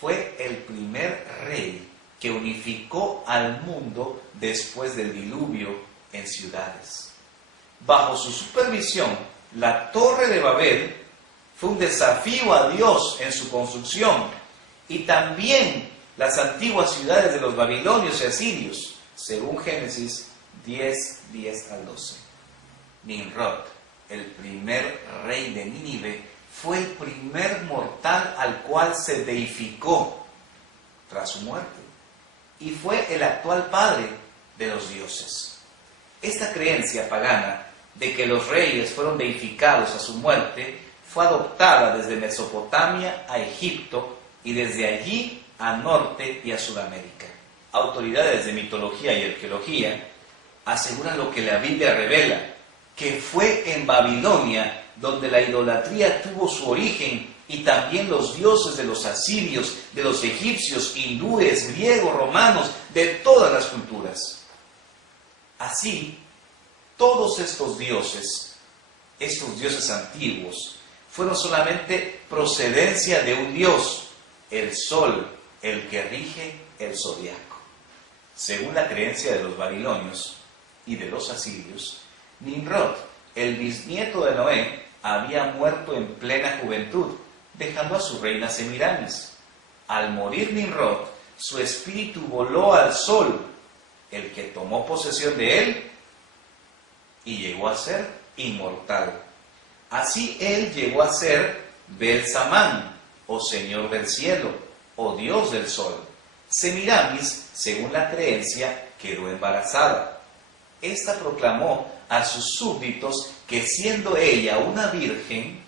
fue el primer rey que unificó al mundo después del diluvio en ciudades. Bajo su supervisión, la Torre de Babel fue un desafío a Dios en su construcción, y también las antiguas ciudades de los babilonios y asirios, según Génesis 10, 10 al 12. Nimrod, el primer rey de Nínive, fue el primer mortal al cual se deificó tras su muerte, y fue el actual padre de los dioses. Esta creencia pagana de que los reyes fueron deificados a su muerte fue adoptada desde Mesopotamia a Egipto y desde allí a Norte y a Sudamérica. Autoridades de mitología y arqueología aseguran lo que la Biblia revela, que fue en Babilonia donde la idolatría tuvo su origen, y también los dioses de los asirios, de los egipcios, hindúes, griegos, romanos, de todas las culturas. Así, todos estos dioses antiguos, fueron solamente procedencia de un dios, el sol, el que rige el zodiaco. Según la creencia de los babilonios y de los asirios, Nimrod, el bisnieto de Noé, había muerto en plena juventud, dejando a su reina Semiramis. Al morir Nimrod, su espíritu voló al sol, el que tomó posesión de él y llegó a ser inmortal. Así él llegó a ser Bel-Samán, o Señor del Cielo, o Dios del Sol. Semiramis, según la creencia, quedó embarazada. Esta proclamó a sus súbditos que, siendo ella una virgen,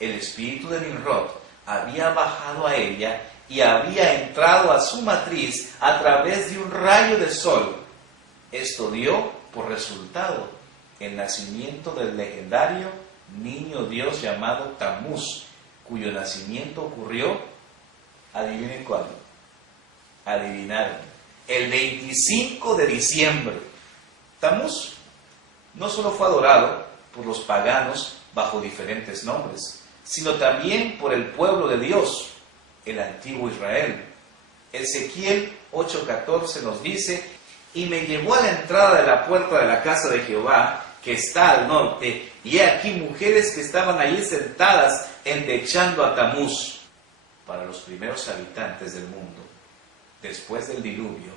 el espíritu de Nimrod había bajado a ella y había entrado a su matriz a través de un rayo de sol. Esto dio por resultado el nacimiento del legendario niño Dios llamado Tamuz, cuyo nacimiento ocurrió, adivinen cuándo, adivinaron, el 25 de diciembre. Tamuz no solo fue adorado por los paganos bajo diferentes nombres, sino también por el pueblo de Dios, el antiguo Israel. Ezequiel 8:14 nos dice: y me llevó a la entrada de la puerta de la casa de Jehová, que está al norte, y he aquí mujeres que estaban allí sentadas endechando a Tamuz. Para los primeros habitantes del mundo, después del diluvio,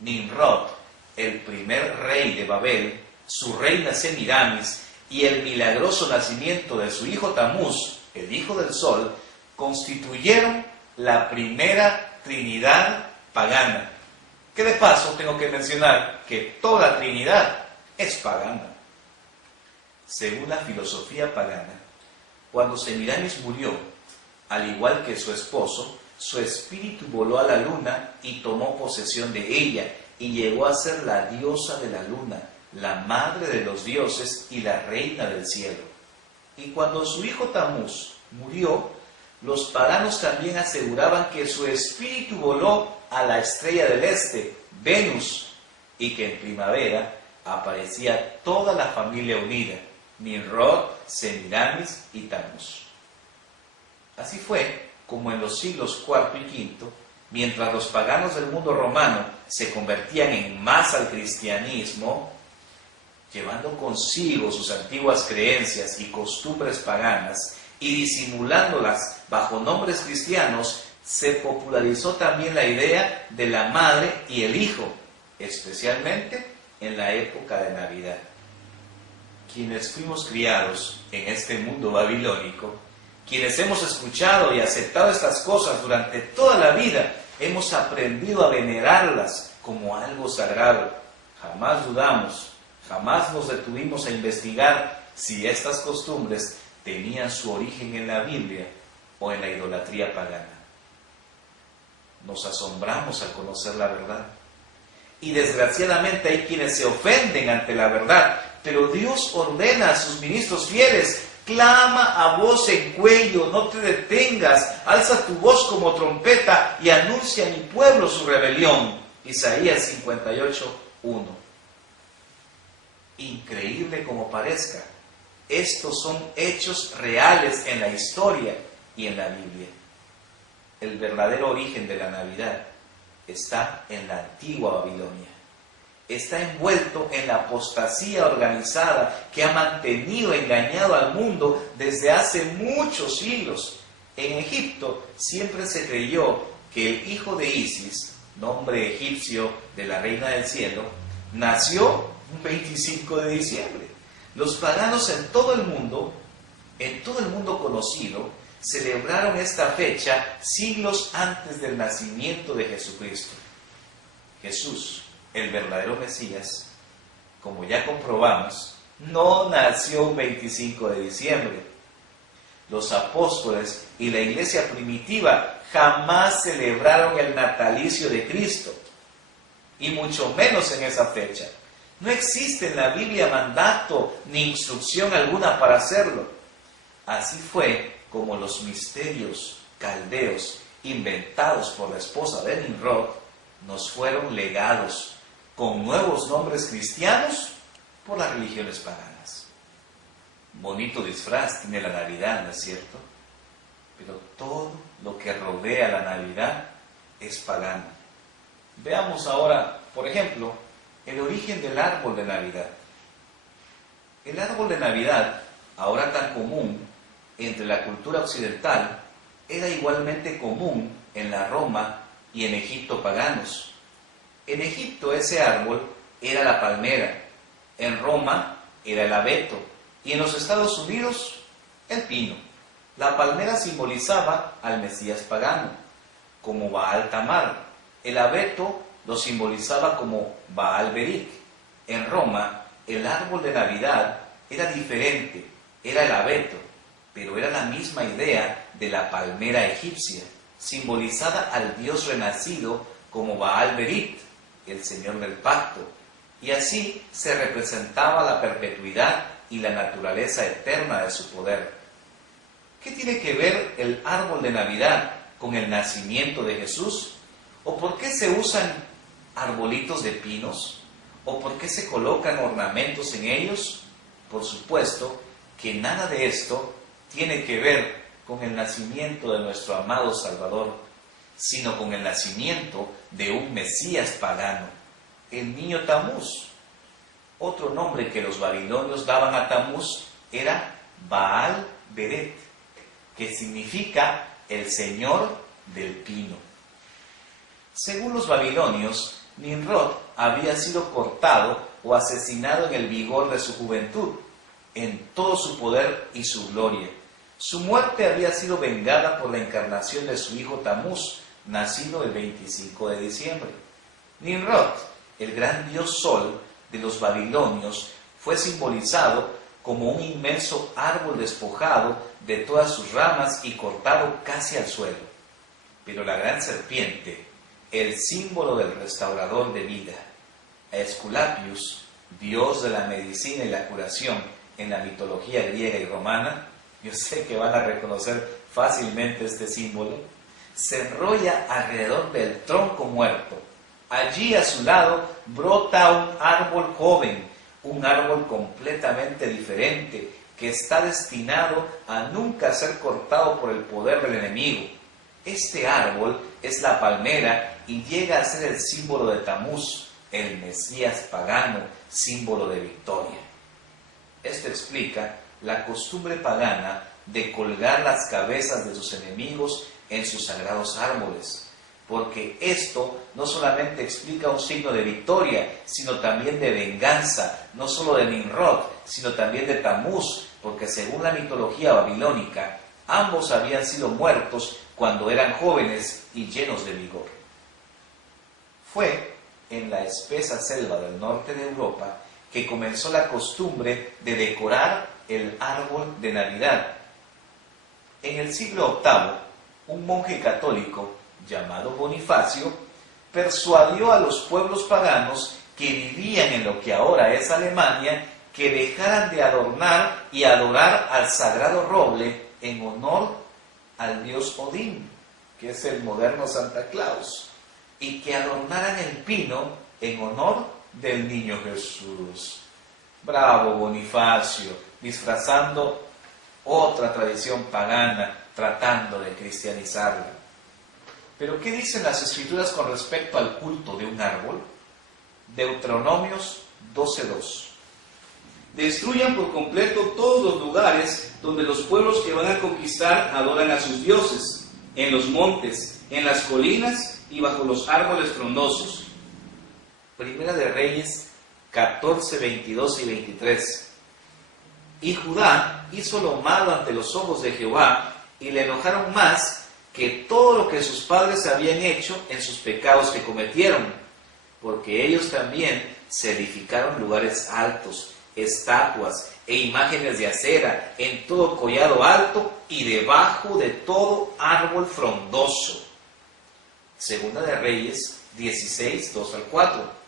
Nimrod, el primer rey de Babel, su reina Semiramis y el milagroso nacimiento de su hijo Tamuz, el hijo del sol, constituyeron la primera Trinidad pagana. Que de paso tengo que mencionar que toda Trinidad es pagana. Según la filosofía pagana, cuando Semiramis murió, al igual que su esposo, su espíritu voló a la luna y tomó posesión de ella, y llegó a ser la diosa de la luna, la madre de los dioses y la reina del cielo. Y cuando su hijo Tamuz murió, los paganos también aseguraban que su espíritu voló a la estrella del este, Venus, y que en primavera aparecía toda la familia unida, Nimrod, Semiramis y Tamuz. Así fue como en los siglos IV y V, mientras los paganos del mundo romano se convertían en masa al cristianismo, llevando consigo sus antiguas creencias y costumbres paganas y disimulándolas bajo nombres cristianos, se popularizó también la idea de la madre y el hijo, especialmente en la época de Navidad. Quienes fuimos criados en este mundo babilónico, quienes hemos escuchado y aceptado estas cosas durante toda la vida, hemos aprendido a venerarlas como algo sagrado. Jamás dudamos, jamás nos detuvimos a investigar si estas costumbres tenían su origen en la Biblia o en la idolatría pagana. Nos asombramos al conocer la verdad. Y desgraciadamente hay quienes se ofenden ante la verdad, pero Dios ordena a sus ministros fieles: clama a voz en cuello, no te detengas, alza tu voz como trompeta y anuncia a mi pueblo su rebelión. Isaías 58:1. Increíble como parezca, estos son hechos reales en la historia y en la Biblia. El verdadero origen de la Navidad está en la antigua Babilonia. Está envuelto en la apostasía organizada que ha mantenido engañado al mundo desde hace muchos siglos. En Egipto siempre se creyó que el hijo de Isis, nombre egipcio de la reina del cielo, nació un 25 de diciembre. Los paganos en todo el mundo conocido, celebraron esta fecha siglos antes del nacimiento de Jesucristo. Jesús, el verdadero Mesías, como ya comprobamos, no nació un 25 de diciembre. Los apóstoles y la iglesia primitiva jamás celebraron el natalicio de Cristo, y mucho menos en esa fecha. No existe en la Biblia mandato ni instrucción alguna para hacerlo. Así fue como los misterios caldeos inventados por la esposa de Nimrod nos fueron legados con nuevos nombres cristianos por las religiones paganas. Bonito disfraz tiene la Navidad, ¿no es cierto? Pero todo lo que rodea la Navidad es pagano. Veamos ahora, por ejemplo, el origen del árbol de Navidad. El árbol de Navidad, ahora tan común entre la cultura occidental, era igualmente común en la Roma y en Egipto paganos. En Egipto ese árbol era la palmera, en Roma era el abeto y en los Estados Unidos el pino. La palmera simbolizaba al Mesías pagano, como Baal Tamar. El abeto lo simbolizaba como Baal Beric. En Roma el árbol de Navidad era diferente, era el abeto, pero era la misma idea de la palmera egipcia, simbolizada al Dios renacido como Baal Berit, el Señor del Pacto, y así se representaba la perpetuidad y la naturaleza eterna de su poder. ¿Qué tiene que ver el árbol de Navidad con el nacimiento de Jesús? ¿O por qué se usan arbolitos de pinos? ¿O por qué se colocan ornamentos en ellos? Por supuesto que nada de esto tiene que ver con el nacimiento de nuestro amado Salvador, sino con el nacimiento de un Mesías pagano, el niño Tamuz. Otro nombre que los babilonios daban a Tamuz era Baal Beret, que significa el Señor del Pino. Según los babilonios, Nimrod había sido cortado o asesinado en el vigor de su juventud, en todo su poder y su gloria. Su muerte había sido vengada por la encarnación de su hijo Tamuz, nacido el 25 de diciembre. Nimrod, el gran dios Sol de los babilonios, fue simbolizado como un inmenso árbol despojado de todas sus ramas y cortado casi al suelo. Pero la gran serpiente, el símbolo del restaurador de vida, Esculapius, dios de la medicina y la curación en la mitología griega y romana, yo sé que van a reconocer fácilmente este símbolo, se enrolla alrededor del tronco muerto. Allí a su lado brota un árbol joven, un árbol completamente diferente, que está destinado a nunca ser cortado por el poder del enemigo. Este árbol es la palmera y llega a ser el símbolo de Tamuz, el Mesías pagano, símbolo de victoria. Esto explica la costumbre pagana de colgar las cabezas de sus enemigos en sus sagrados árboles, porque esto no solamente explica un signo de victoria, sino también de venganza, no solo de Nimrod, sino también de Tamuz, porque según la mitología babilónica, ambos habían sido muertos cuando eran jóvenes y llenos de vigor. Fue en la espesa selva del norte de Europa que comenzó la costumbre de decorar el árbol de Navidad. En el siglo VIII, un monje católico llamado Bonifacio persuadió a los pueblos paganos que vivían en lo que ahora es Alemania que dejaran de adornar y adorar al sagrado roble en honor al dios Odín, que es el moderno Santa Claus, y que adornaran el pino en honor del niño Jesús. Bravo Bonifacio, disfrazando otra tradición pagana, tratando de cristianizarla. Pero ¿qué dicen las Escrituras con respecto al culto de un árbol? Deuteronomios 12:2. Destruyan por completo todos los lugares donde los pueblos que van a conquistar adoran a sus dioses, en los montes, en las colinas y bajo los árboles frondosos. Primera de Reyes 14, 22 y 23. Y Judá hizo lo malo ante los ojos de Jehová, y le enojaron más que todo lo que sus padres habían hecho en sus pecados que cometieron, porque ellos también se edificaron lugares altos, estatuas e imágenes de acera en todo collado alto y debajo de todo árbol frondoso. Segunda de Reyes 16, 2 al 4.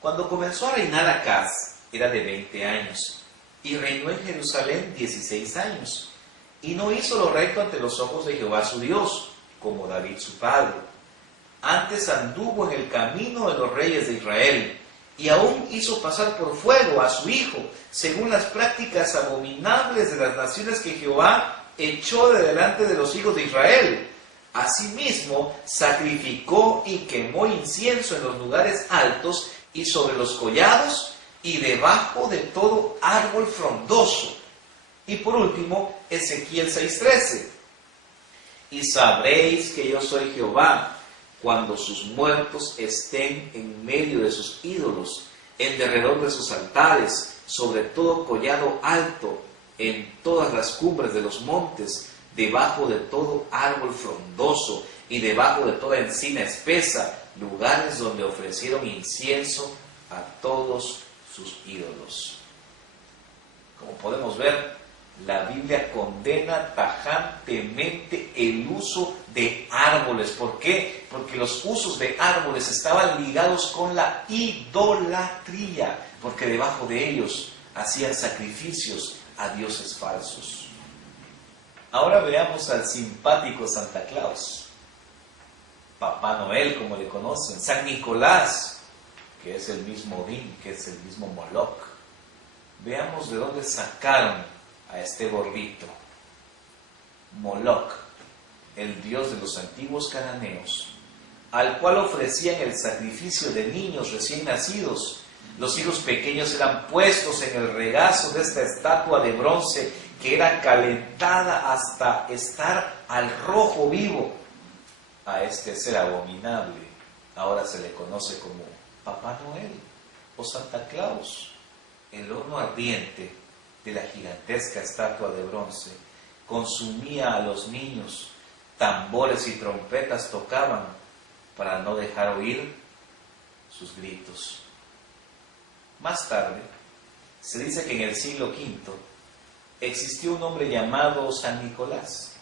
Cuando comenzó a reinar Acaz, era de 20 años, y reinó en Jerusalén 16 años, y no hizo lo recto ante los ojos de Jehová su Dios, como David su padre. Antes anduvo en el camino de los reyes de Israel, y aún hizo pasar por fuego a su hijo, según las prácticas abominables de las naciones que Jehová echó de delante de los hijos de Israel. Asimismo, sacrificó y quemó incienso en los lugares altos y sobre los collados y debajo de todo árbol frondoso. Y por último, Ezequiel 6:13. Y sabréis que yo soy Jehová, cuando sus muertos estén en medio de sus ídolos, en derredor de sus altares, sobre todo collado alto, en todas las cumbres de los montes, debajo de todo árbol frondoso y debajo de toda encina espesa, lugares donde ofrecieron incienso a todos sus ídolos. Como podemos ver, la Biblia condena tajantemente el uso de árboles. ¿Por qué? Porque los usos de árboles estaban ligados con la idolatría, porque debajo de ellos hacían sacrificios a dioses falsos. Ahora veamos al simpático Santa Claus, Papá Noel como le conocen, San Nicolás, que es el mismo Odín, que es el mismo Moloch. Veamos de dónde sacaron a este gordito. Moloch, el dios de los antiguos cananeos, al cual ofrecían el sacrificio de niños recién nacidos. Los hijos pequeños eran puestos en el regazo de esta estatua de bronce que era calentada hasta estar al rojo vivo. A este ser abominable ahora se le conoce como Papá Noel o Santa Claus. El horno ardiente de la gigantesca estatua de bronce consumía a los niños. Tambores y trompetas tocaban para no dejar oír sus gritos. Más tarde, se dice que en el siglo V existió un hombre llamado San Nicolás.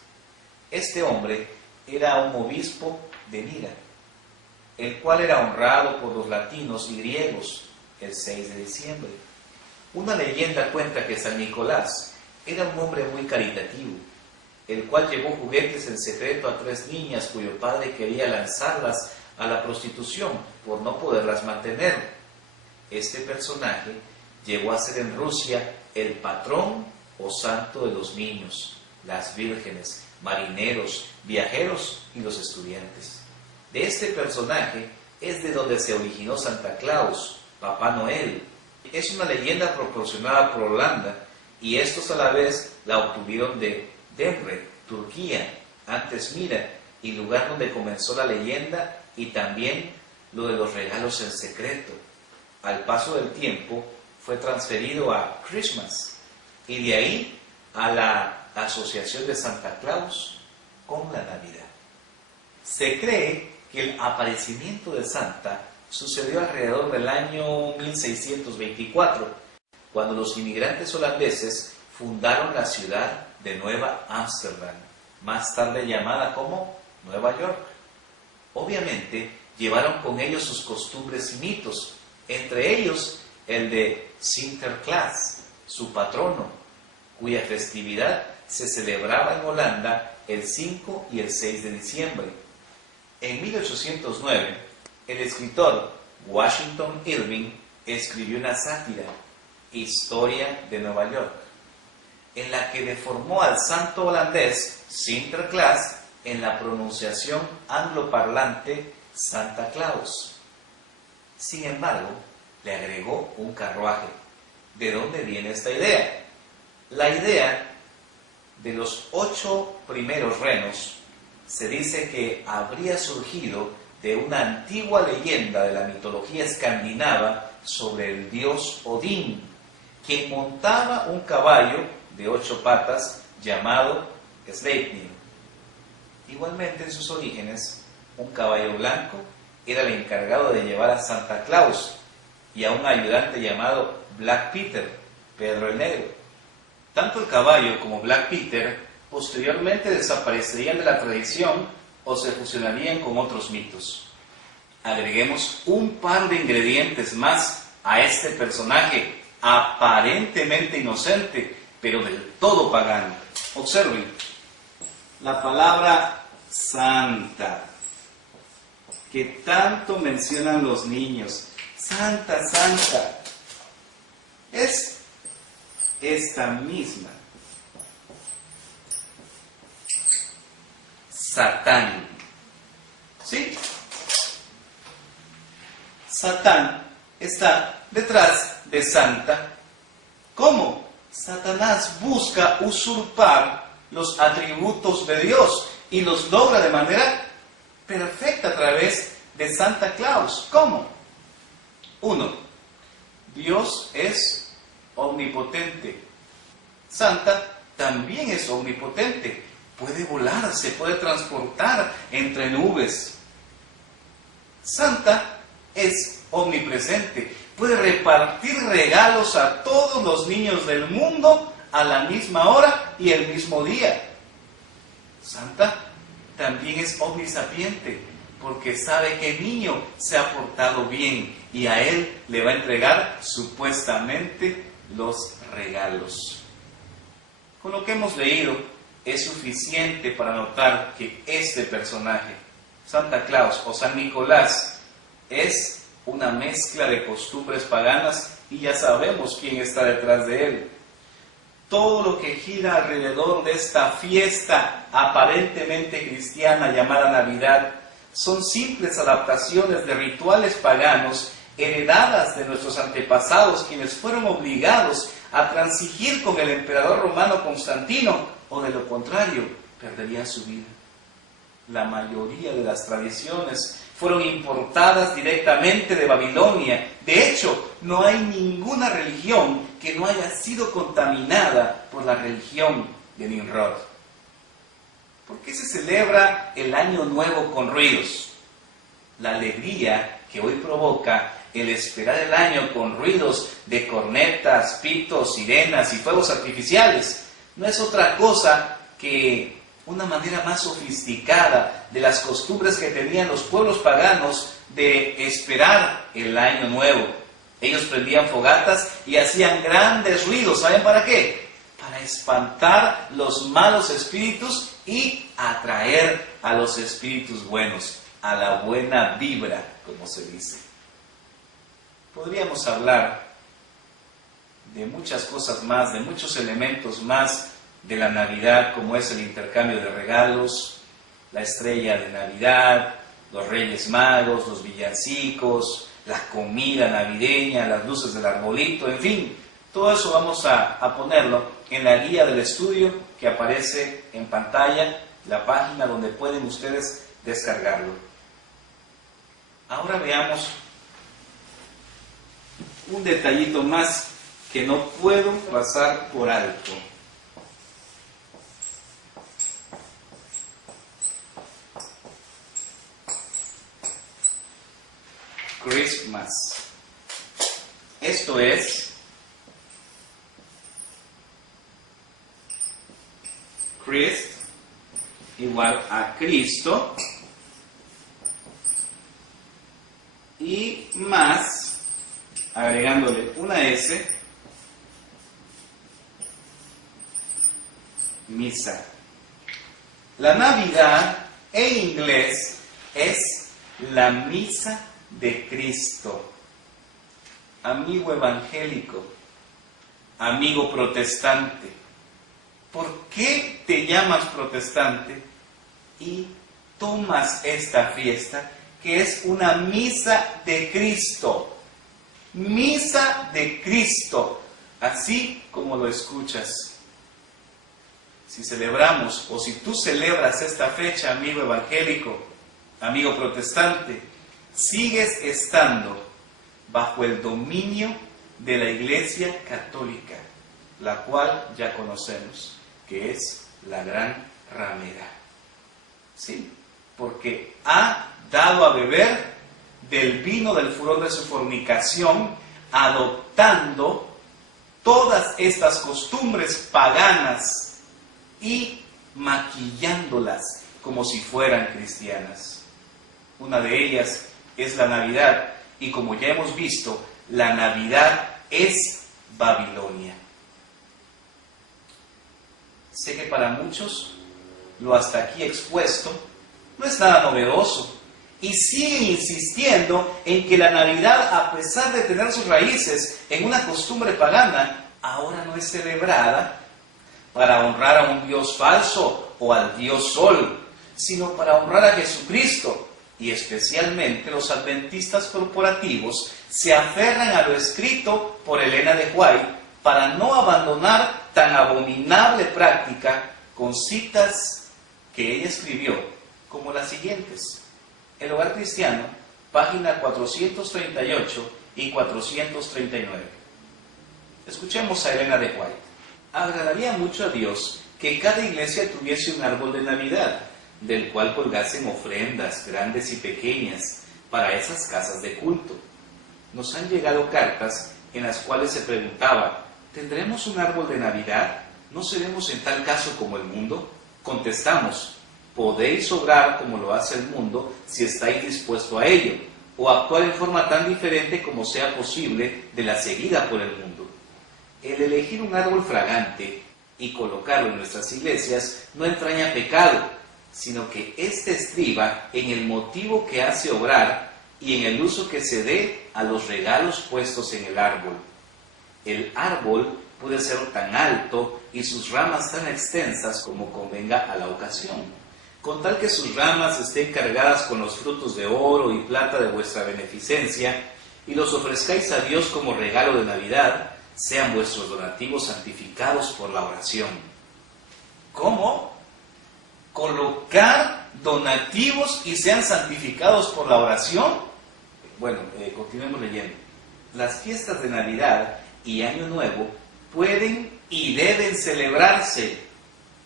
Este hombre era un obispo de Mira, el cual era honrado por los latinos y griegos el 6 de diciembre. Una leyenda cuenta que San Nicolás era un hombre muy caritativo, el cual llevó juguetes en secreto a 3 niñas cuyo padre quería lanzarlas a la prostitución por no poderlas mantener. Este personaje llegó a ser en Rusia el patrón o santo de los niños, las vírgenes, marineros, viajeros y los estudiantes. De este personaje es de donde se originó Santa Claus, Papá Noel. Es una leyenda proporcionada por Holanda y estos a la vez la obtuvieron de Demre, Turquía, antes Mira, y lugar donde comenzó la leyenda y también lo de los regalos en secreto. Al paso del tiempo fue transferido a Christmas y de ahí a la asociación de Santa Claus con la Navidad. Se cree que el aparecimiento de Santa sucedió alrededor del año 1624, cuando los inmigrantes holandeses fundaron la ciudad de Nueva Ámsterdam, más tarde llamada como Nueva York. Obviamente llevaron con ellos sus costumbres y mitos, entre ellos el de Sinterklaas, su patrono, cuya festividad se celebraba en Holanda el 5 y el 6 de diciembre. En 1809, el escritor Washington Irving escribió una sátira, Historia de Nueva York, en la que deformó al santo holandés Sinterklaas en la pronunciación angloparlante Santa Claus. Sin embargo, le agregó un carruaje. ¿De dónde viene esta idea? La idea de los 8 primeros renos se dice que habría surgido de una antigua leyenda de la mitología escandinava sobre el dios Odín, quien montaba un caballo de 8 patas llamado Sleipnir. Igualmente, en sus orígenes, un caballo blanco era el encargado de llevar a Santa Claus y a un ayudante llamado Black Peter, Pedro el Negro. Tanto el caballo como Black Peter posteriormente desaparecerían de la tradición o se fusionarían con otros mitos. Agreguemos un par de ingredientes más a este personaje aparentemente inocente, pero del todo pagano. Observen, la palabra Santa, que tanto mencionan los niños. Santa, Santa. Es esta misma. Satán. ¿Sí? Satán está detrás de Santa. ¿Cómo? Satanás busca usurpar los atributos de Dios y los logra de manera perfecta a través de Santa Claus. ¿Cómo? 1. Dios es omnipotente. Santa también es omnipotente. Puede volar, se puede transportar entre nubes. Santa es omnipresente. Puede repartir regalos a todos los niños del mundo a la misma hora y el mismo día. Santa también es omnisapiente, porque sabe qué niño se ha portado bien y a él le va a entregar supuestamente los regalos. Con lo que hemos leído es suficiente para notar que este personaje, Santa Claus o San Nicolás, es una mezcla de costumbres paganas y ya sabemos quién está detrás de él. Todo lo que gira alrededor de esta fiesta aparentemente cristiana llamada Navidad son simples adaptaciones de rituales paganos heredadas de nuestros antepasados, quienes fueron obligados a transigir con el emperador romano Constantino, o de lo contrario, perderían su vida. La mayoría de las tradiciones fueron importadas directamente de Babilonia. De hecho, no hay ninguna religión que no haya sido contaminada por la religión de Nimrod. ¿Por qué se celebra el Año Nuevo con ruidos? La alegría que hoy provoca el esperar el año con ruidos de cornetas, pitos, sirenas y fuegos artificiales no es otra cosa que una manera más sofisticada de las costumbres que tenían los pueblos paganos de esperar el año nuevo. Ellos prendían fogatas y hacían grandes ruidos. ¿Saben para qué? Para espantar los malos espíritus y atraer a los espíritus buenos, a la buena vibra, como se dice. Podríamos hablar de muchas cosas más, de muchos elementos más de la Navidad, como es el intercambio de regalos, la estrella de Navidad, los Reyes Magos, los villancicos, la comida navideña, las luces del arbolito, en fin, todo eso vamos a ponerlo en la guía del estudio que aparece en pantalla, la página donde pueden ustedes descargarlo. Ahora veamos un detallito más que no puedo pasar por alto. Christmas. Esto es Christ igual a Cristo y más, agregándole una S, misa. La Navidad en inglés es la misa de Cristo. Amigo evangélico, amigo protestante, ¿por qué te llamas protestante y tomas esta fiesta que es una misa de Cristo? Misa de Cristo, así como lo escuchas. Si celebramos o si tú celebras esta fecha, amigo evangélico, amigo protestante, sigues estando bajo el dominio de la Iglesia Católica, la cual ya conocemos, que es la gran ramera. Sí, porque ha dado a beber del vino del furor de su fornicación, adoptando todas estas costumbres paganas y maquillándolas como si fueran cristianas. Una de ellas es la Navidad, y como ya hemos visto, la Navidad es Babilonia. Sé que para muchos lo hasta aquí expuesto no es nada novedoso, y siguen insistiendo en que la Navidad, a pesar de tener sus raíces en una costumbre pagana, ahora no es celebrada para honrar a un Dios falso o al Dios Sol, sino para honrar a Jesucristo. Y especialmente los adventistas corporativos se aferran a lo escrito por Elena de White para no abandonar tan abominable práctica, con citas que ella escribió, como las siguientes. El Hogar Cristiano, página 438 y 439. Escuchemos a Elena de White. Agradaría mucho a Dios que cada iglesia tuviese un árbol de Navidad, del cual colgasen ofrendas grandes y pequeñas para esas casas de culto. Nos han llegado cartas en las cuales se preguntaba: ¿tendremos un árbol de Navidad? ¿No seremos en tal caso como el mundo? Contestamos: podéis obrar como lo hace el mundo si estáis dispuesto a ello, o actuar en forma tan diferente como sea posible de la seguida por el mundo. El elegir un árbol fragante y colocarlo en nuestras iglesias no entraña pecado, sino que éste estriba en el motivo que hace obrar y en el uso que se dé a los regalos puestos en el árbol. El árbol puede ser tan alto y sus ramas tan extensas como convenga a la ocasión, con tal que sus ramas estén cargadas con los frutos de oro y plata de vuestra beneficencia, y los ofrezcáis a Dios como regalo de Navidad, sean vuestros donativos santificados por la oración. ¿Cómo? ¿Colocar donativos y sean santificados por la oración? Bueno, continuemos leyendo. Las fiestas de Navidad y Año Nuevo pueden y deben celebrarse.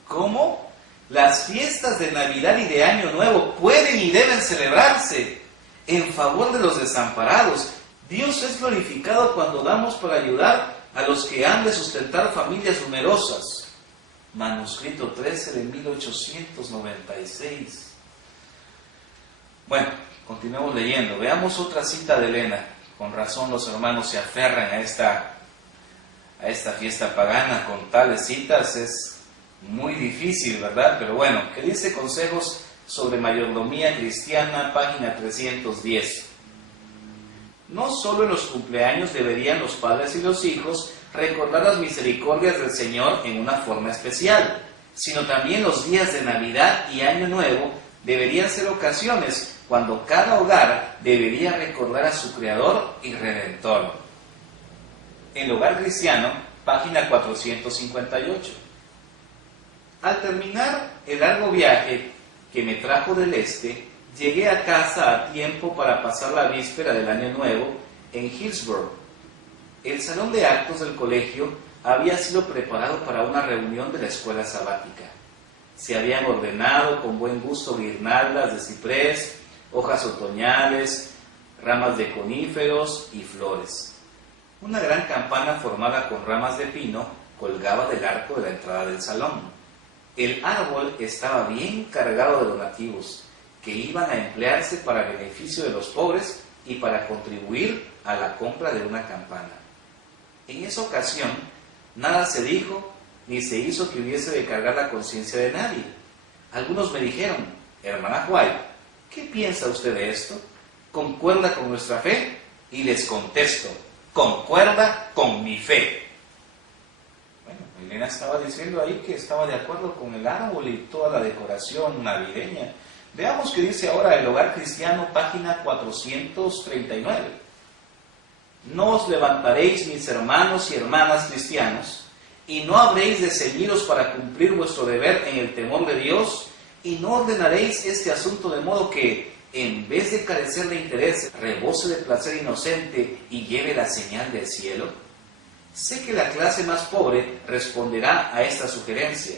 ¿Cómo? Las fiestas de Navidad y de Año Nuevo pueden y deben celebrarse en favor de los desamparados. Dios es glorificado cuando damos para ayudar a los que han de sustentar familias numerosas. Manuscrito 13 de 1896. Bueno, continuemos leyendo. Veamos otra cita de Elena. Con razón los hermanos se aferran a esta fiesta pagana con tales citas. Es muy difícil, ¿verdad? Pero bueno, que dice Consejos sobre Mayordomía Cristiana, página 310. No solo en los cumpleaños deberían los padres y los hijos recordar las misericordias del Señor en una forma especial, sino también los días de Navidad y Año Nuevo deberían ser ocasiones cuando cada hogar debería recordar a su Creador y Redentor. El Hogar Cristiano, página 458. Al terminar el largo viaje que me trajo del este, llegué a casa a tiempo para pasar la víspera del Año Nuevo en Hillsborough. El salón de actos del colegio había sido preparado para una reunión de la escuela sabática. Se habían ordenado con buen gusto guirnaldas de ciprés, hojas otoñales, ramas de coníferos y flores. Una gran campana formada con ramas de pino colgaba del arco de la entrada del salón. El árbol estaba bien cargado de donativos que iban a emplearse para beneficio de los pobres y para contribuir a la compra de una campana. En esa ocasión, nada se dijo ni se hizo que hubiese de cargar la conciencia de nadie. Algunos me dijeron: hermana White, ¿qué piensa usted de esto? ¿Concuerda con nuestra fe? Y les contesto: concuerda con mi fe. Bueno, Elena estaba diciendo ahí que estaba de acuerdo con el árbol y toda la decoración navideña. Veamos qué dice ahora el Hogar Cristiano, página 439. No os levantaréis, mis hermanos y hermanas cristianos, y no habréis de ceñiros para cumplir vuestro deber en el temor de Dios, y no ordenaréis este asunto de modo que, en vez de carecer de interés, rebose de placer inocente y lleve la señal del cielo. Sé que la clase más pobre responderá a esta sugerencia.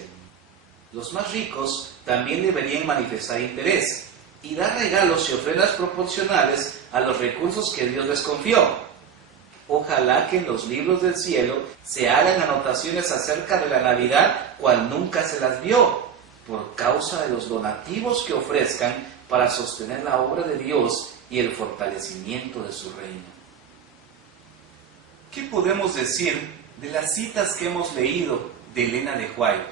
Los más ricos también deberían manifestar interés y dar regalos y ofrendas proporcionales a los recursos que Dios les confió. Ojalá que en los libros del cielo se hagan anotaciones acerca de la Navidad cual nunca se las vio, por causa de los donativos que ofrezcan para sostener la obra de Dios y el fortalecimiento de su reino. ¿Qué podemos decir de las citas que hemos leído de Elena de White?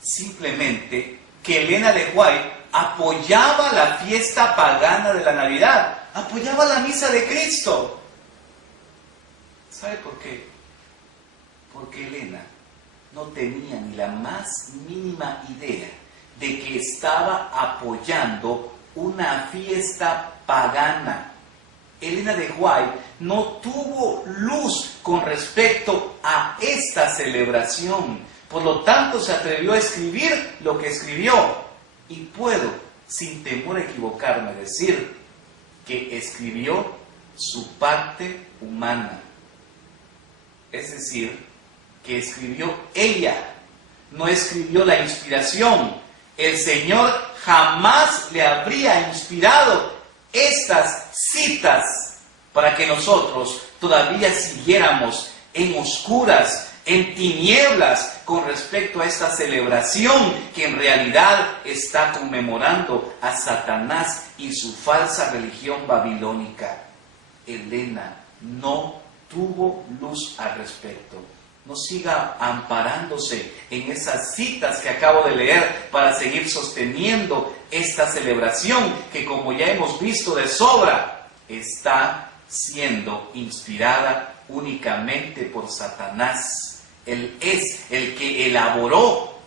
Simplemente que Elena de White apoyaba la fiesta pagana de la Navidad, apoyaba la misa de Cristo. ¿Sabe por qué? Porque Elena no tenía ni la más mínima idea de que estaba apoyando una fiesta pagana. Elena de White no tuvo luz con respecto a esta celebración. Por lo tanto, se atrevió a escribir lo que escribió. Y puedo, sin temor a equivocarme, decir que escribió su parte humana. Es decir, que escribió ella, no escribió la inspiración. El Señor jamás le habría inspirado estas citas para que nosotros todavía siguiéramos en oscuras, en tinieblas con respecto a esta celebración que en realidad está conmemorando a Satanás y su falsa religión babilónica. Elena no tuvo luz al respecto. no siga amparándose en esas citas que acabo de leer para seguir sosteniendo esta celebración que, como ya hemos visto de sobra, está siendo inspirada únicamente por Satanás. Él es el que elaboró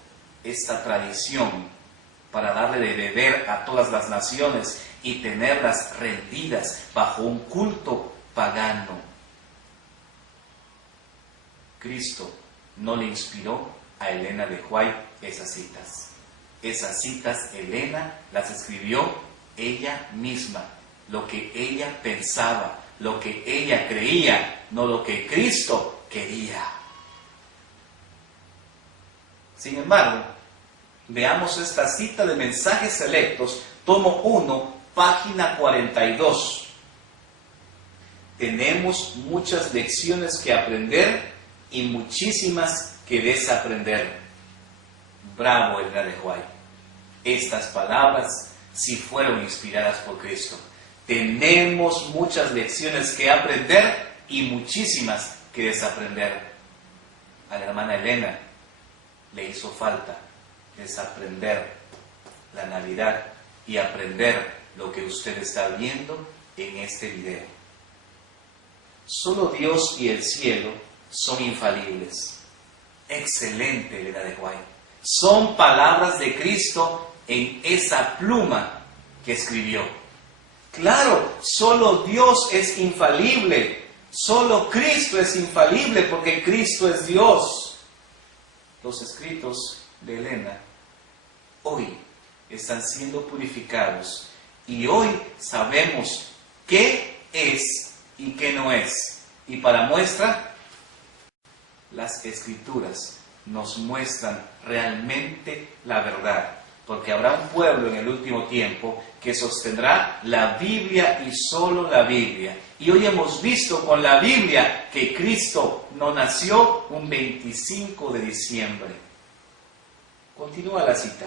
esta tradición para darle de beber a todas las naciones y tenerlas rendidas bajo un culto pagano. Cristo no le inspiró a Elena de White esas citas. Esas citas Elena las escribió ella misma, lo que ella pensaba, lo que ella creía, no lo que Cristo quería. Sin embargo, veamos esta cita de Mensajes Selectos, tomo 1, página 42. Tenemos muchas lecciones que aprender y muchísimas que desaprender. Bravo, Elena de White. Estas palabras sí fueron inspiradas por Cristo. Tenemos muchas lecciones que aprender y muchísimas que desaprender. A la hermana Elena le hizo falta desaprender la Navidad y aprender lo que usted está viendo en este video. Solo Dios y el cielo son infalibles. Excelente, Elena de White. Son palabras de Cristo en esa pluma que escribió. Claro, solo Dios es infalible. Solo Cristo es infalible porque Cristo es Dios. Los escritos de Elena hoy están siendo purificados y hoy sabemos qué es y qué no es. Y para muestra, las Escrituras nos muestran realmente la verdad, porque habrá un pueblo en el último tiempo que sostendrá la Biblia y solo la Biblia. Y hoy hemos visto con la Biblia que Cristo no nació un 25 de diciembre. Continúa la cita.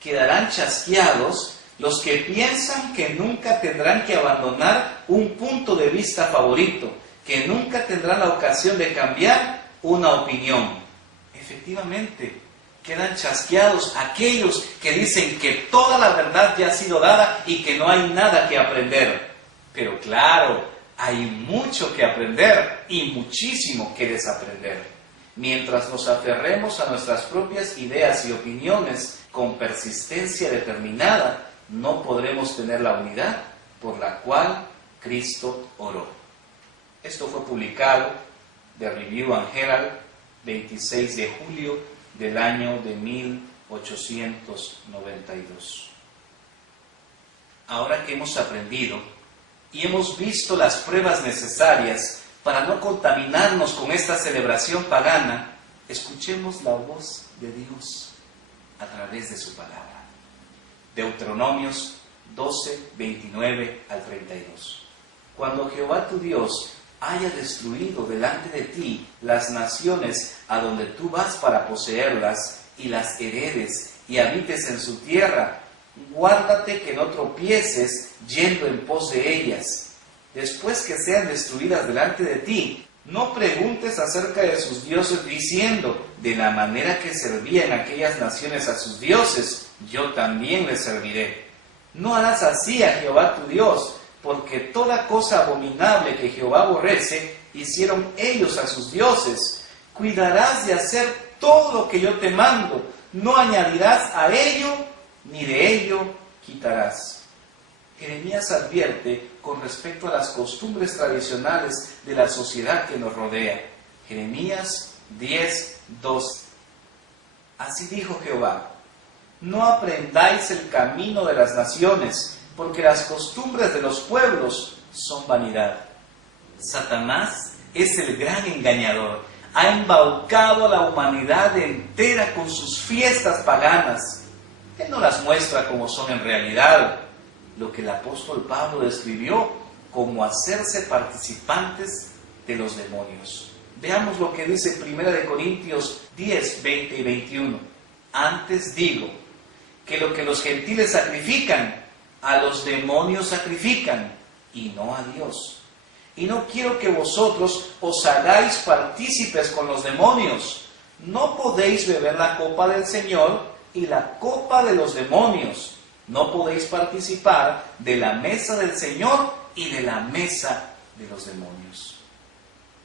Quedarán chasqueados los que piensan que nunca tendrán que abandonar un punto de vista favorito, que nunca tendrán la ocasión de cambiar una opinión. Efectivamente, quedan chasqueados aquellos que dicen que toda la verdad ya ha sido dada y que no hay nada que aprender. Pero claro, hay mucho que aprender y muchísimo que desaprender. Mientras nos aferremos a nuestras propias ideas y opiniones con persistencia determinada, no podremos tener la unidad por la cual Cristo oró. Esto fue publicado de Review and Herald, 26 de julio del año de 1892. Ahora que hemos aprendido y hemos visto las pruebas necesarias para no contaminarnos con esta celebración pagana, escuchemos la voz de Dios a través de su palabra. Deuteronomios 12, 29 al 32. Cuando Jehová tu Dios haya destruido delante de ti las naciones a donde tú vas para poseerlas y las heredes y habites en su tierra, guárdate que no tropieces yendo en pos de ellas. Después que sean destruidas delante de ti, no preguntes acerca de sus dioses diciendo, de la manera que servían aquellas naciones a sus dioses, yo también les serviré. No harás así a Jehová tu Dios, porque toda cosa abominable que Jehová aborrece, hicieron ellos a sus dioses. Cuidarás de hacer todo lo que yo te mando, no añadirás a ello, ni de ello quitarás. Jeremías advierte con respecto a las costumbres tradicionales de la sociedad que nos rodea. Jeremías 10, 2. Así dijo Jehová: no aprendáis el camino de las naciones, porque las costumbres de los pueblos son vanidad. Satanás es el gran engañador. Ha embaucado a la humanidad entera con sus fiestas paganas. Él no las muestra como son en realidad, lo que el apóstol Pablo describió como hacerse participantes de los demonios. Veamos lo que dice 1 Corintios 10, 20 y 21. Antes digo que lo que los gentiles sacrifican, a los demonios sacrifican, y no a Dios. y no quiero que vosotros os hagáis partícipes con los demonios. No podéis beber la copa del Señor y la copa de los demonios. No podéis participar de la mesa del Señor y de la mesa de los demonios.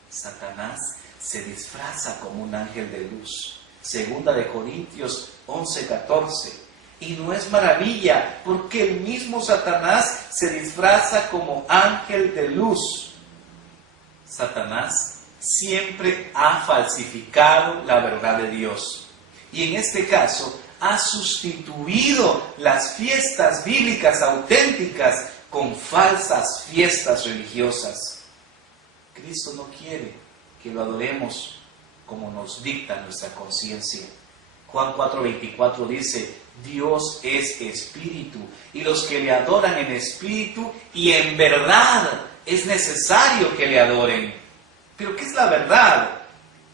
Satanás se disfraza como un ángel de luz. Segunda de Corintios 11:14. Y no es maravilla, porque el mismo Satanás se disfraza como ángel de luz. Satanás siempre ha falsificado la verdad de Dios. Y en este caso, ha sustituido las fiestas bíblicas auténticas con falsas fiestas religiosas. Cristo no quiere que lo adoremos como nos dicta nuestra conciencia. Juan 4:24 dice: Dios es espíritu, y los que le adoran en espíritu y en verdad es necesario que le adoren. ¿Pero qué es la verdad?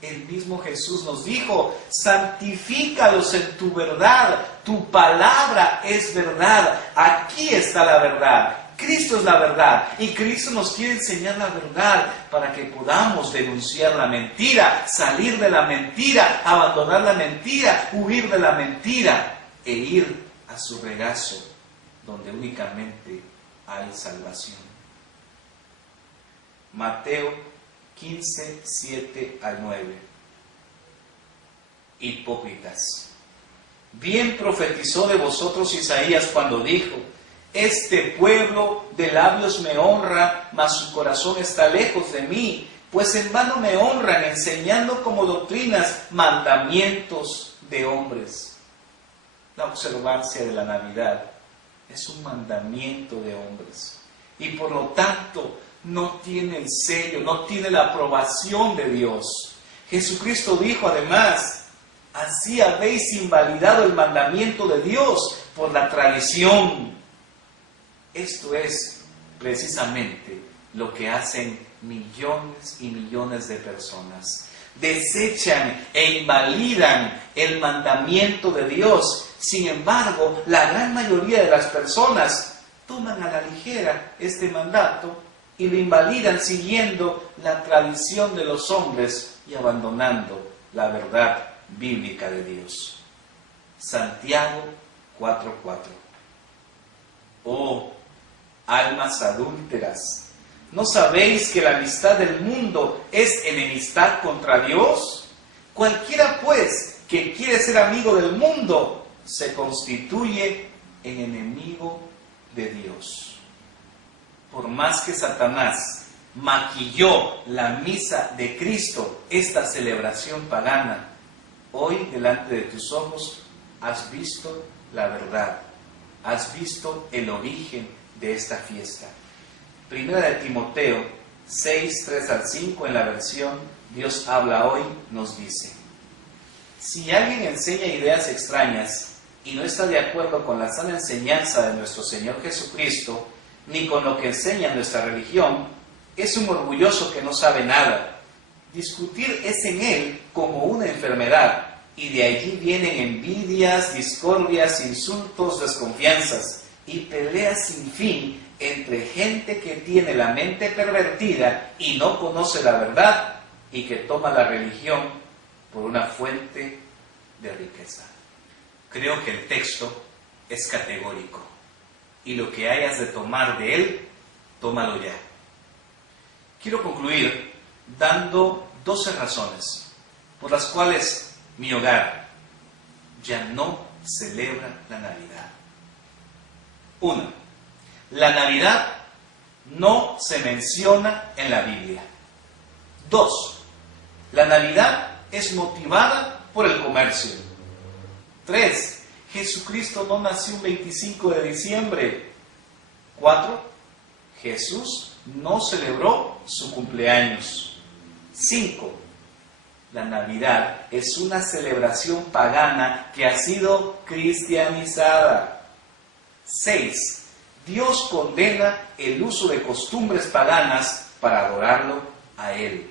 El mismo Jesús nos dijo: santifícalos en tu verdad, tu palabra es verdad. Aquí está la verdad. Cristo es la verdad, y Cristo nos quiere enseñar la verdad para que podamos denunciar la mentira, salir de la mentira, abandonar la mentira, huir de la mentira e ir a su regazo, donde únicamente hay salvación. Mateo 15:7-9. Hipócritas, bien profetizó de vosotros Isaías cuando dijo: este pueblo de labios me honra, mas su corazón está lejos de mí, pues en vano me honran, enseñando como doctrinas mandamientos de hombres. La observancia de la Navidad es un mandamiento de hombres, y por lo tanto no tiene el sello, no tiene la aprobación de Dios. Jesucristo dijo además: así habéis invalidado el mandamiento de Dios por la tradición. Esto es precisamente lo que hacen millones y millones de personas. Desechan e invalidan el mandamiento de Dios. Sin embargo, la gran mayoría de las personas toman a la ligera este mandato y lo invalidan siguiendo la tradición de los hombres y abandonando la verdad bíblica de Dios. Santiago 4:4. Oh, almas adúlteras, ¿no sabéis que la amistad del mundo es enemistad contra Dios? Cualquiera, pues, que quiere ser amigo del mundo, se constituye en enemigo de Dios. Por más que Satanás maquilló la misa de Cristo, esta celebración pagana, hoy delante de tus ojos has visto la verdad, has visto el origen de esta fiesta. Primera de Timoteo 6:3-5, en la versión Dios habla hoy, nos dice: si alguien enseña ideas extrañas y no está de acuerdo con la sana enseñanza de nuestro Señor Jesucristo, ni con lo que enseña nuestra religión, es un orgulloso que no sabe nada. Discutir es en él como una enfermedad, y de allí vienen envidias, discordias, insultos, desconfianzas y peleas sin fin entre gente que tiene la mente pervertida y no conoce la verdad, y que toma la religión por una fuente de riqueza. Creo que el texto es categórico, y lo que hayas de tomar de él, tómalo ya. Quiero concluir dando 12 razones por las cuales mi hogar ya no celebra la Navidad. 1. La Navidad no se menciona en la Biblia. 2. La Navidad es motivada por el comercio. 3. Jesucristo no nació un 25 de diciembre. 4. Jesús no celebró su cumpleaños. 5. La Navidad es una celebración pagana que ha sido cristianizada. 6. Dios condena el uso de costumbres paganas para adorarlo a Él.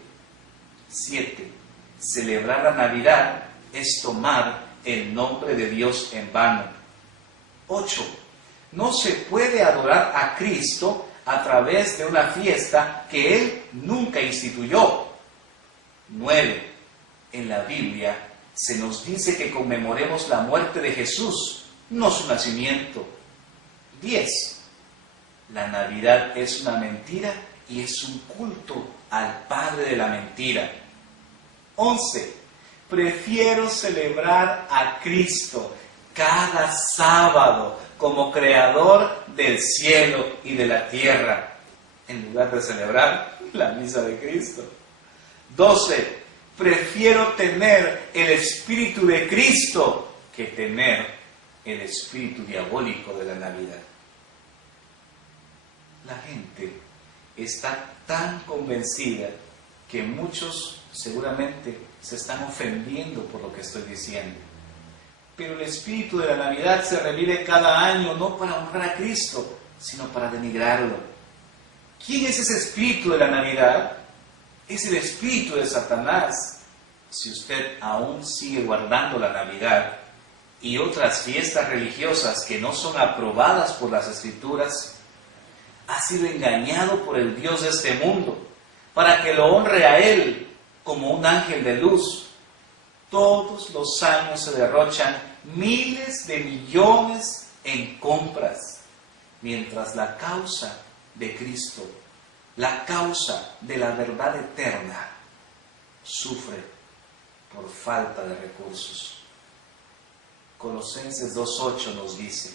7. Celebrar la Navidad es tomar el nombre de Dios en vano. 8. No se puede adorar a Cristo a través de una fiesta que Él nunca instituyó. 9. En la Biblia se nos dice que conmemoremos la muerte de Jesús, no su nacimiento. 10. La Navidad es una mentira y es un culto al padre de la mentira. 11. Prefiero celebrar a Cristo cada sábado como creador del cielo y de la tierra, en lugar de celebrar la misa de Cristo. 12. Prefiero tener el espíritu de Cristo que tener el espíritu diabólico de la Navidad. La gente está tan convencida que muchos seguramente se están ofendiendo por lo que estoy diciendo. Pero el espíritu de la Navidad se revive cada año, no para honrar a Cristo, sino para denigrarlo. ¿Quién es ese espíritu de la Navidad? Es el espíritu de Satanás. Si usted aún sigue guardando la Navidad y otras fiestas religiosas que no son aprobadas por las Escrituras, ha sido engañado por el Dios de este mundo, para que lo honre a Él como un ángel de luz. Todos los años se derrochan miles de millones en compras, mientras la causa de Cristo, la causa de la verdad eterna, sufre por falta de recursos. Colosenses 2:8 nos dice: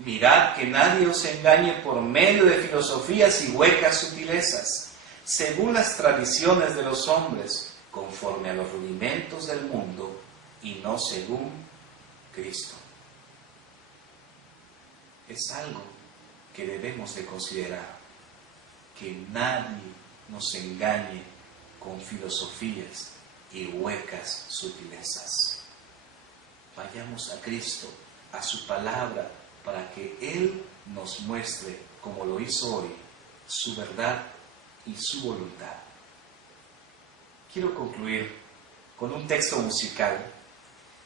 mirad que nadie os engañe por medio de filosofías y huecas sutilezas, según las tradiciones de los hombres, conforme a los rudimentos del mundo y no según Cristo. Es algo que debemos de considerar, que nadie nos engañe con filosofías y huecas sutilezas. Vayamos a Cristo, a su palabra, para que Él nos muestre, como lo hizo hoy, su verdad y su voluntad. Quiero concluir con un texto musical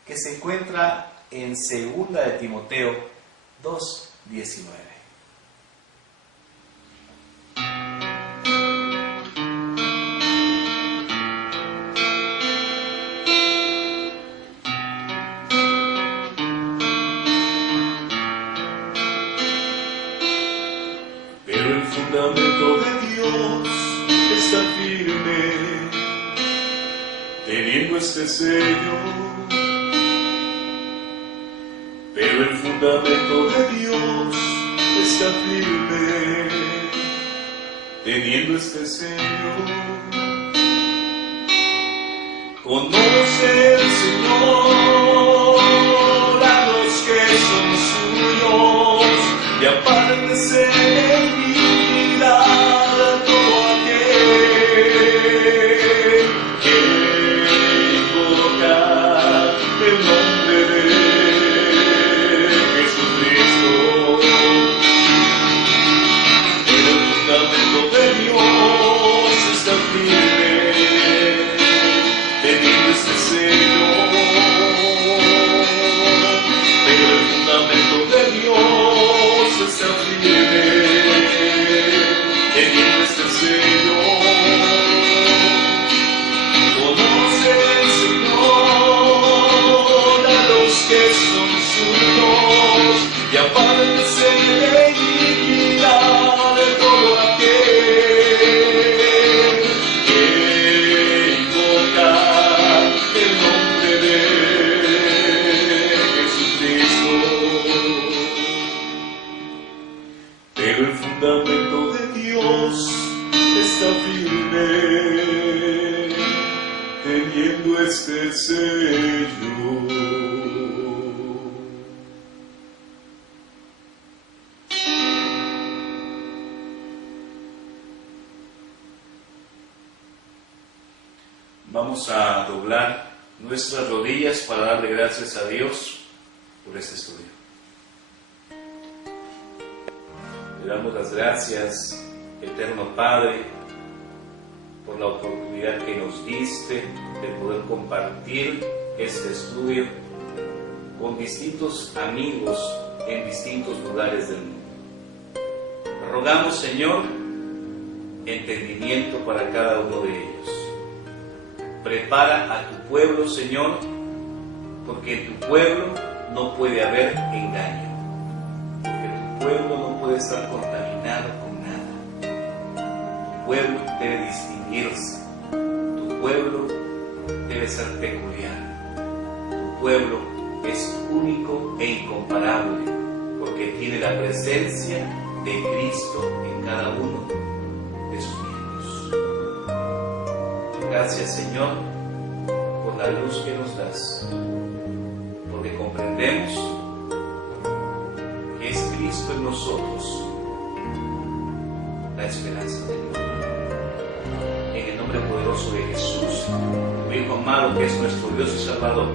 que se encuentra en 2 de Timoteo 2:19. Pero el fundamento de Dios está firme, teniendo este sello. Pero el fundamento de Dios está firme, teniendo este sello. Conoce el Señor a los que son suyos, y apártese de iniquidad todo aquel que invoca el nombre de Jesucristo. En el fundamento de Dios está firme, teniendo este sello. Pero el fundamento de Dios está firme, teniendo este sello. Conoce el Señor a los que son suyos, y apártese de iniquidad de todo aquel que invoca el nombre de Jesucristo. Pero el fundamento de Dios está firme, teniendo este sello. Vamos a doblar nuestras rodillas para darle gracias a Dios por este estudio. Le damos las gracias, eterno Padre, por la oportunidad que nos diste de poder compartir este estudio con distintos amigos en distintos lugares del mundo. Rogamos, Señor, entendimiento para cada uno de ellos. Prepara a tu pueblo, Señor, porque en tu pueblo no puede haber engaño, porque tu pueblo no puede estar contaminado con nada. Tu pueblo debe distinguirse, tu pueblo debe ser peculiar, tu pueblo es único e incomparable, porque tiene la presencia de Cristo en cada uno de sus miembros. Gracias, Señor, por la luz que nos das, porque comprendemos que es Cristo en nosotros la esperanza del mundo. En el nombre poderoso de Jesús, tu Hijo amado, que es nuestro Dios y Salvador,